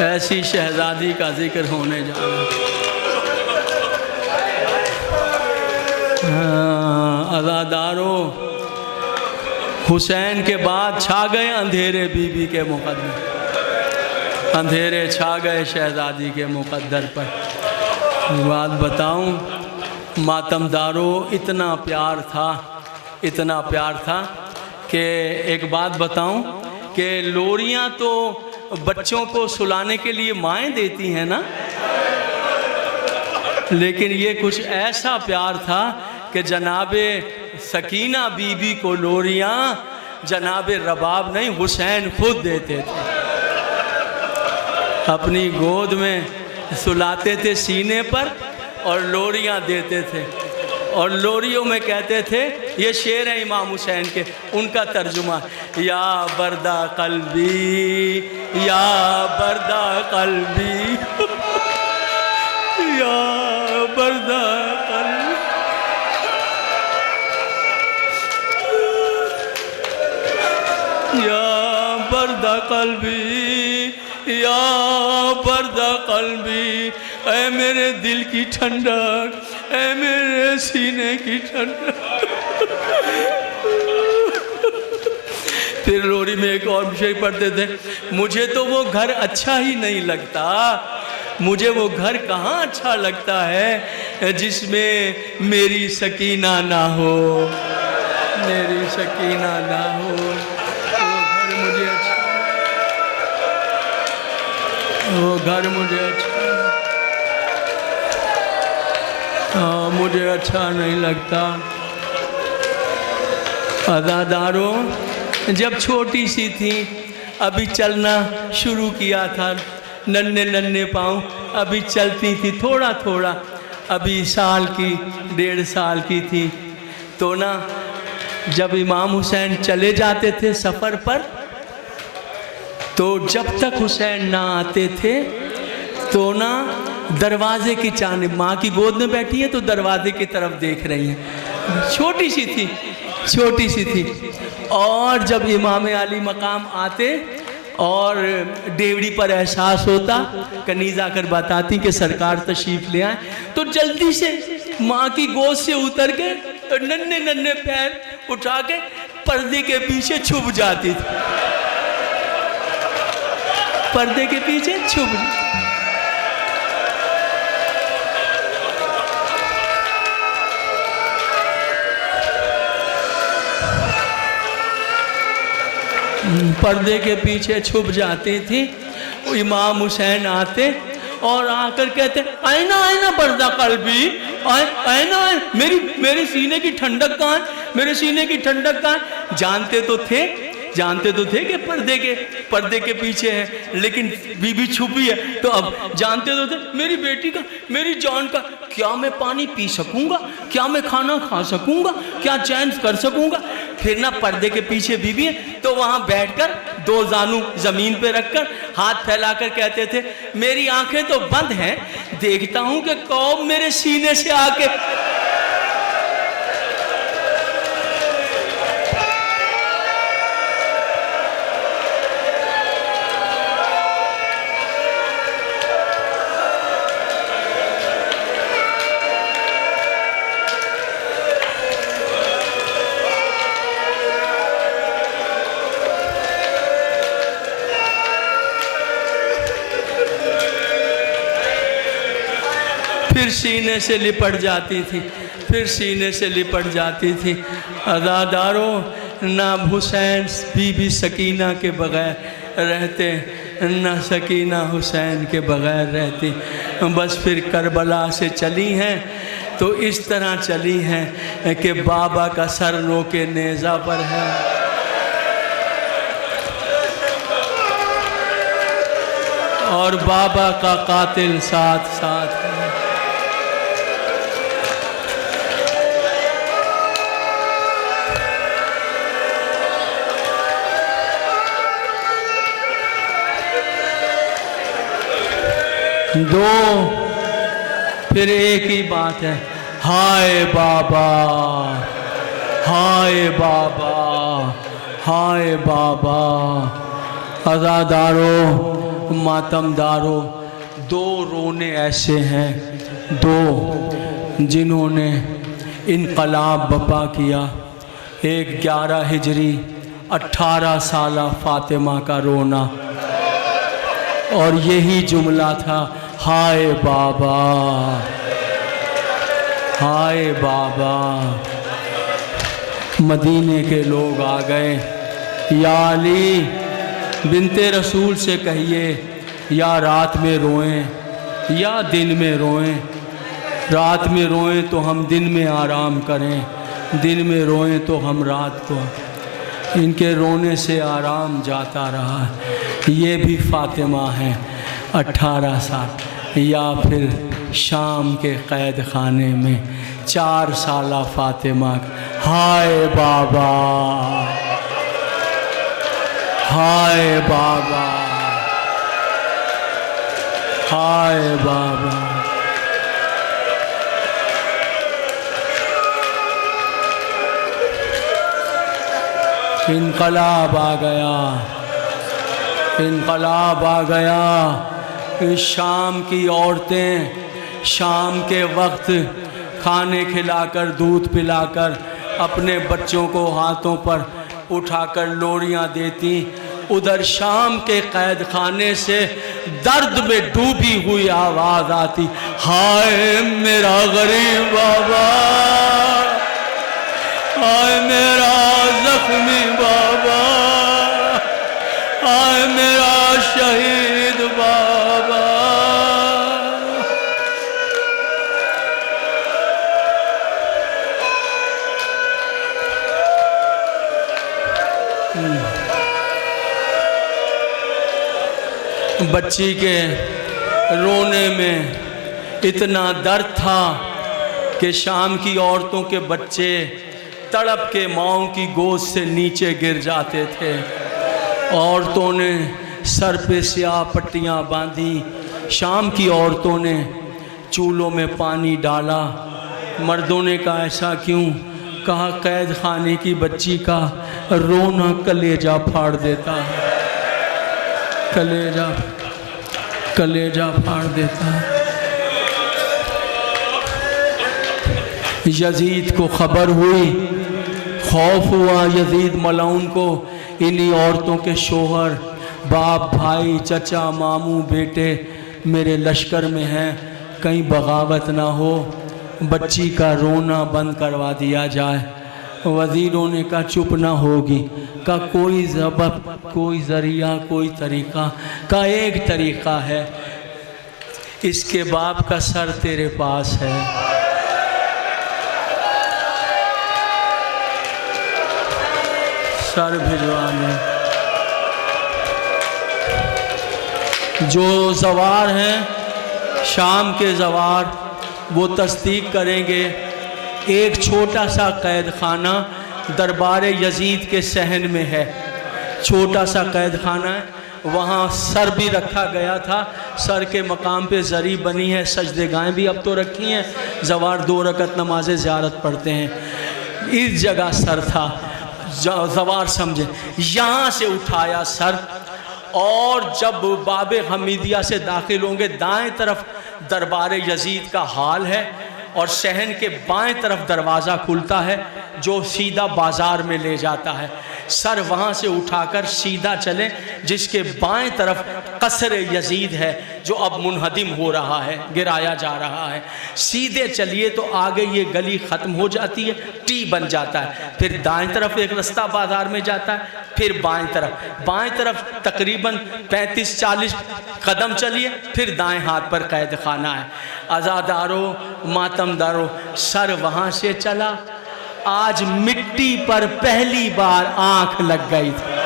ऐसी शहज़ादी का जिक्र होने जा रहा है। अज़ादारो, हुसैन के बाद छा गए अंधेरे बीबी के मुकद्दर, अंधेरे छा गए शहज़ादी के मुकद्दर पर। बात बताऊं, मातमदारो, इतना प्यार था, इतना प्यार था कि एक बात बताऊं कि लोरियां तो बच्चों को सुलाने के लिए माएँ देती हैं ना, लेकिन ये कुछ ऐसा प्यार था कि जनाबे सकीना बीबी को लोरियां जनाबे रबाब नहीं, हुसैन खुद देते थे। अपनी गोद में सुलाते थे सीने पर और लोरियां देते थे। और लोरियों में कहते थे, ये शेर है इमाम हुसैन के, उनका तर्जुमा, या बरदा कल्बी, या बरदा कल्बी, या बरदा कल्बी, या बरदा कल्बी, या बरदा कल्बी, ऐ मेरे दिल की ठंडक, ऐ मेरे सीने की ठंडक। फिर लोरी में एक और शेर पढ़ते थे, मुझे तो वो घर अच्छा ही नहीं लगता, मुझे वो घर कहाँ अच्छा लगता है जिसमें मेरी सकीना ना हो, मेरी सकीना ना हो। वो घर मुझे अच्छा, मुझे अच्छा नहीं लगता। अज़ादारों, जब छोटी सी थी, अभी चलना शुरू किया था, नन्हे नन्हे पाँव अभी चलती थी थोड़ा थोड़ा, अभी साल की 1.5 साल की थी, तो ना जब इमाम हुसैन चले जाते थे सफ़र पर, तो जब तक हुसैन ना आते थे तो ना दरवाजे की जानिब, माँ की गोद में बैठी है तो दरवाजे की तरफ देख रही हैं, छोटी सी थी, छोटी सी थी। और जब इमाम अली मकाम आते और डेवड़ी पर एहसास होता, कनीज़ आकर बताती कि सरकार तशरीफ़ ले आए, तो जल्दी से माँ की गोद से उतर के नन्हे नन्हे पैर उठा के पर्दे के पीछे छुप जाती थी, पर्दे के पीछे छुप। पर्दे के पीछे छुप जाती थी। इमाम हुसैन आते और आकर कहते, आईना आईना पर्दा कल्बी, आईना आए, मेरी सीने की ठंडक कहाँ है, मेरे सीने की ठंडक कहाँ है। जानते तो थे कि पर्दे के पीछे है, लेकिन बीबी छुपी है, तो अब जानते तो थे मेरी बेटी का, मेरी जान का, क्या मैं पानी पी सकूंगा, क्या मैं खाना खा सकूंगा, क्या चैन कर सकूंगा। फिर ना पर्दे के पीछे बीबी है, तो वहां बैठकर 2 जानू जमीन पे रखकर हाथ फैलाकर कहते थे, मेरी आंखें तो बंद हैं, देखता हूं कि कौन मेरे सीने से आके। फिर सीने से लिपट जाती थी, फिर सीने से लिपट जाती थी। अज़ादारों, ना हुसैन बीबी सकीना के बग़ैर रहते, ना सकीना हुसैन के बग़ैर रहती। बस फिर करबला से चली हैं तो इस तरह चली हैं कि बाबा का सर नोके नेज़ा पर है। और बाबा का कातिल साथ साथ है। दो, फिर एक ही बात है, हाय बाबा, हाय बाबा, हाय बाबा। अज़ादारों, मातमदारों, दो रोने ऐसे हैं, दो जिन्होंने इनकलाब बपा किया। एक 11 हिजरी 18 साला फ़ातिमा का रोना, और यही जुमला था, हाय बाबा, हाय बाबा। मदीने के लोग आ गए, या अली बिनते रसूल से कहिए या रात में रोएं या दिन में रोएं। रात में रोएं तो हम दिन में आराम करें, दिन में रोएं तो हम रात को। इनके रोने से आराम जाता रहा। ये भी फ़ातिमा हैं 18 साल, या फिर शाम के कैद खाने में 4 साला फ़ातिमा। हाय बाबा, हाय बाबा, हाय बाबा। इनकलाब आ गया, इनकलाब आ गया। शाम की औरतें शाम के वक्त खाने खिलाकर, दूध पिलाकर, अपने बच्चों को हाथों पर उठाकर लोरियां देती। उधर शाम के कैद खाने से दर्द में डूबी हुई आवाज़ आती, हाय मेरा गरीब बाबा, हाय मेरा ज़ख्मी बाबा, हाय मेरा शहीद बाबा। बच्ची के रोने में इतना दर्द था कि शाम की औरतों के बच्चे तड़प के माओं की गोद से नीचे गिर जाते थे। औरतों ने सर पे स्याह पट्टियाँ बांधी। शाम की औरतों ने चूल्हों में पानी डाला। मर्दों ने कहा ऐसा क्यों? कहा कैद खाने की बच्ची का रोना कलेजा फाड़ देता है, कलेजा कलेजा फाड़ देता है। यजीद को खबर हुई, खौफ हुआ यजीद मलाउन को, इन्हीं औरतों के शोहर, बाप, भाई, चचा, मामू, बेटे मेरे लश्कर में हैं, कहीं बगावत ना हो, बच्ची का रोना बंद करवा दिया जाए। वज़ीरों ने कहा चुप ना होगी। का कोई ज़बत, कोई ज़रिया, कोई तरीक़ा? का एक तरीक़ा है, इसके बाप का सर तेरे पास है, सर भिजवाने। जो ज़वार हैं शाम के ज़वार, वो तस्दीक करेंगे। एक छोटा सा कैद खाना दरबार यजीद के सहन में है, छोटा सा कैद खाना है, वहाँ सर भी रखा गया था। सर के मकाम पे ज़री बनी है, सजदेगाहें भी अब तो रखी हैं। ज़वार 2 रकत नमाज ज़ियारत पढ़ते हैं। इस जगह सर था, ज़वार समझे, यहाँ से उठाया सर। और जब बाब हमीदिया से दाखिल होंगे, दाएं तरफ दरबार यजीद का हाल है और शहन के बाएं तरफ दरवाज़ा खुलता है जो सीधा बाज़ार में ले जाता है। सर वहाँ से उठाकर सीधा चले, जिसके बाएं तरफ कसर यजीद है जो अब मुनहदिम हो रहा है, गिराया जा रहा है। सीधे चलिए तो आगे ये गली ख़त्म हो जाती है, टी बन जाता है। फिर दाएं तरफ एक रास्ता बाज़ार में जाता है, फिर बाएं तरफ तकरीबन 35-40 कदम चलिए, फिर दाएं हाथ पर कैद खाना है। आज़ादारों, मातमदारों, सर वहाँ से चला, आज मिट्टी पर पहली बार आंख लग गई थी।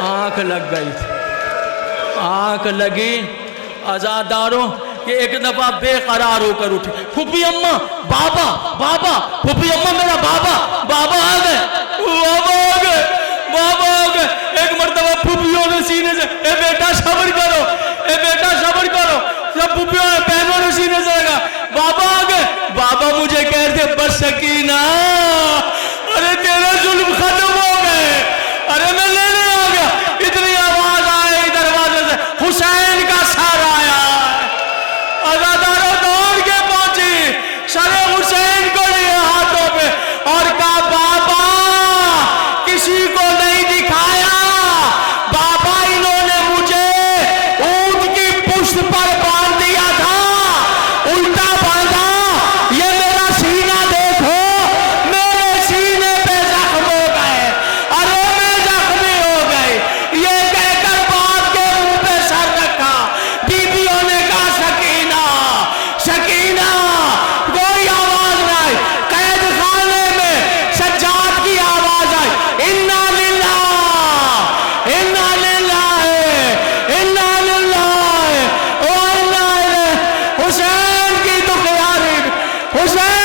आंख लग गई थी, आंख लगी। आज़ादारों कि एक दफा बेकरार होकर उठे, फूफी अम्मा, बाबा बाबा, फूफी अम्मा मेरा बाबा, बाबा आ गए, बाबा आ गए, बाबा आ गए। एक मर्तबा फूफियों ने सीने से, ए बेटा सब्र करो, ए बेटा सब्र करो, सब फूफियों ने बहनों ने सीने से लगा, बाबा आ गए। बाबा मुझे कहते बस सकीना, अरे तेरे जुल्म खत्म हो गए, अरे मैं लेने आ गया। इतनी आवाज आई दरवाजे से, हुसैन का सर आया। आज़ादारों दौड़ के पहुंची, सरे हुसैन को लिए हाथों पे और कहा बाबा किसी को नहीं दिखाया, बाबा इन्होंने मुझे ऊंट की पुष्ट पर बांध दिया था, उल्टा बांधा, ये मेरा सीना देखो, मेरे सीने पे जख्म हो गए, अरे मैं जख्मी हो गई। ये कहकर बाप के मुंह पे सर रखा। बीबियों ने कहा सकीना, सकीना, कोई आवाज नहीं। कैद खाने में सज्जाद की आवाज आई, इन्ना लिल्लाह, इन्ना लिल्लाह, इन्ना लिल्लाह व इन्ना इलैहि। हुसैन की दुखियारी, हुसैन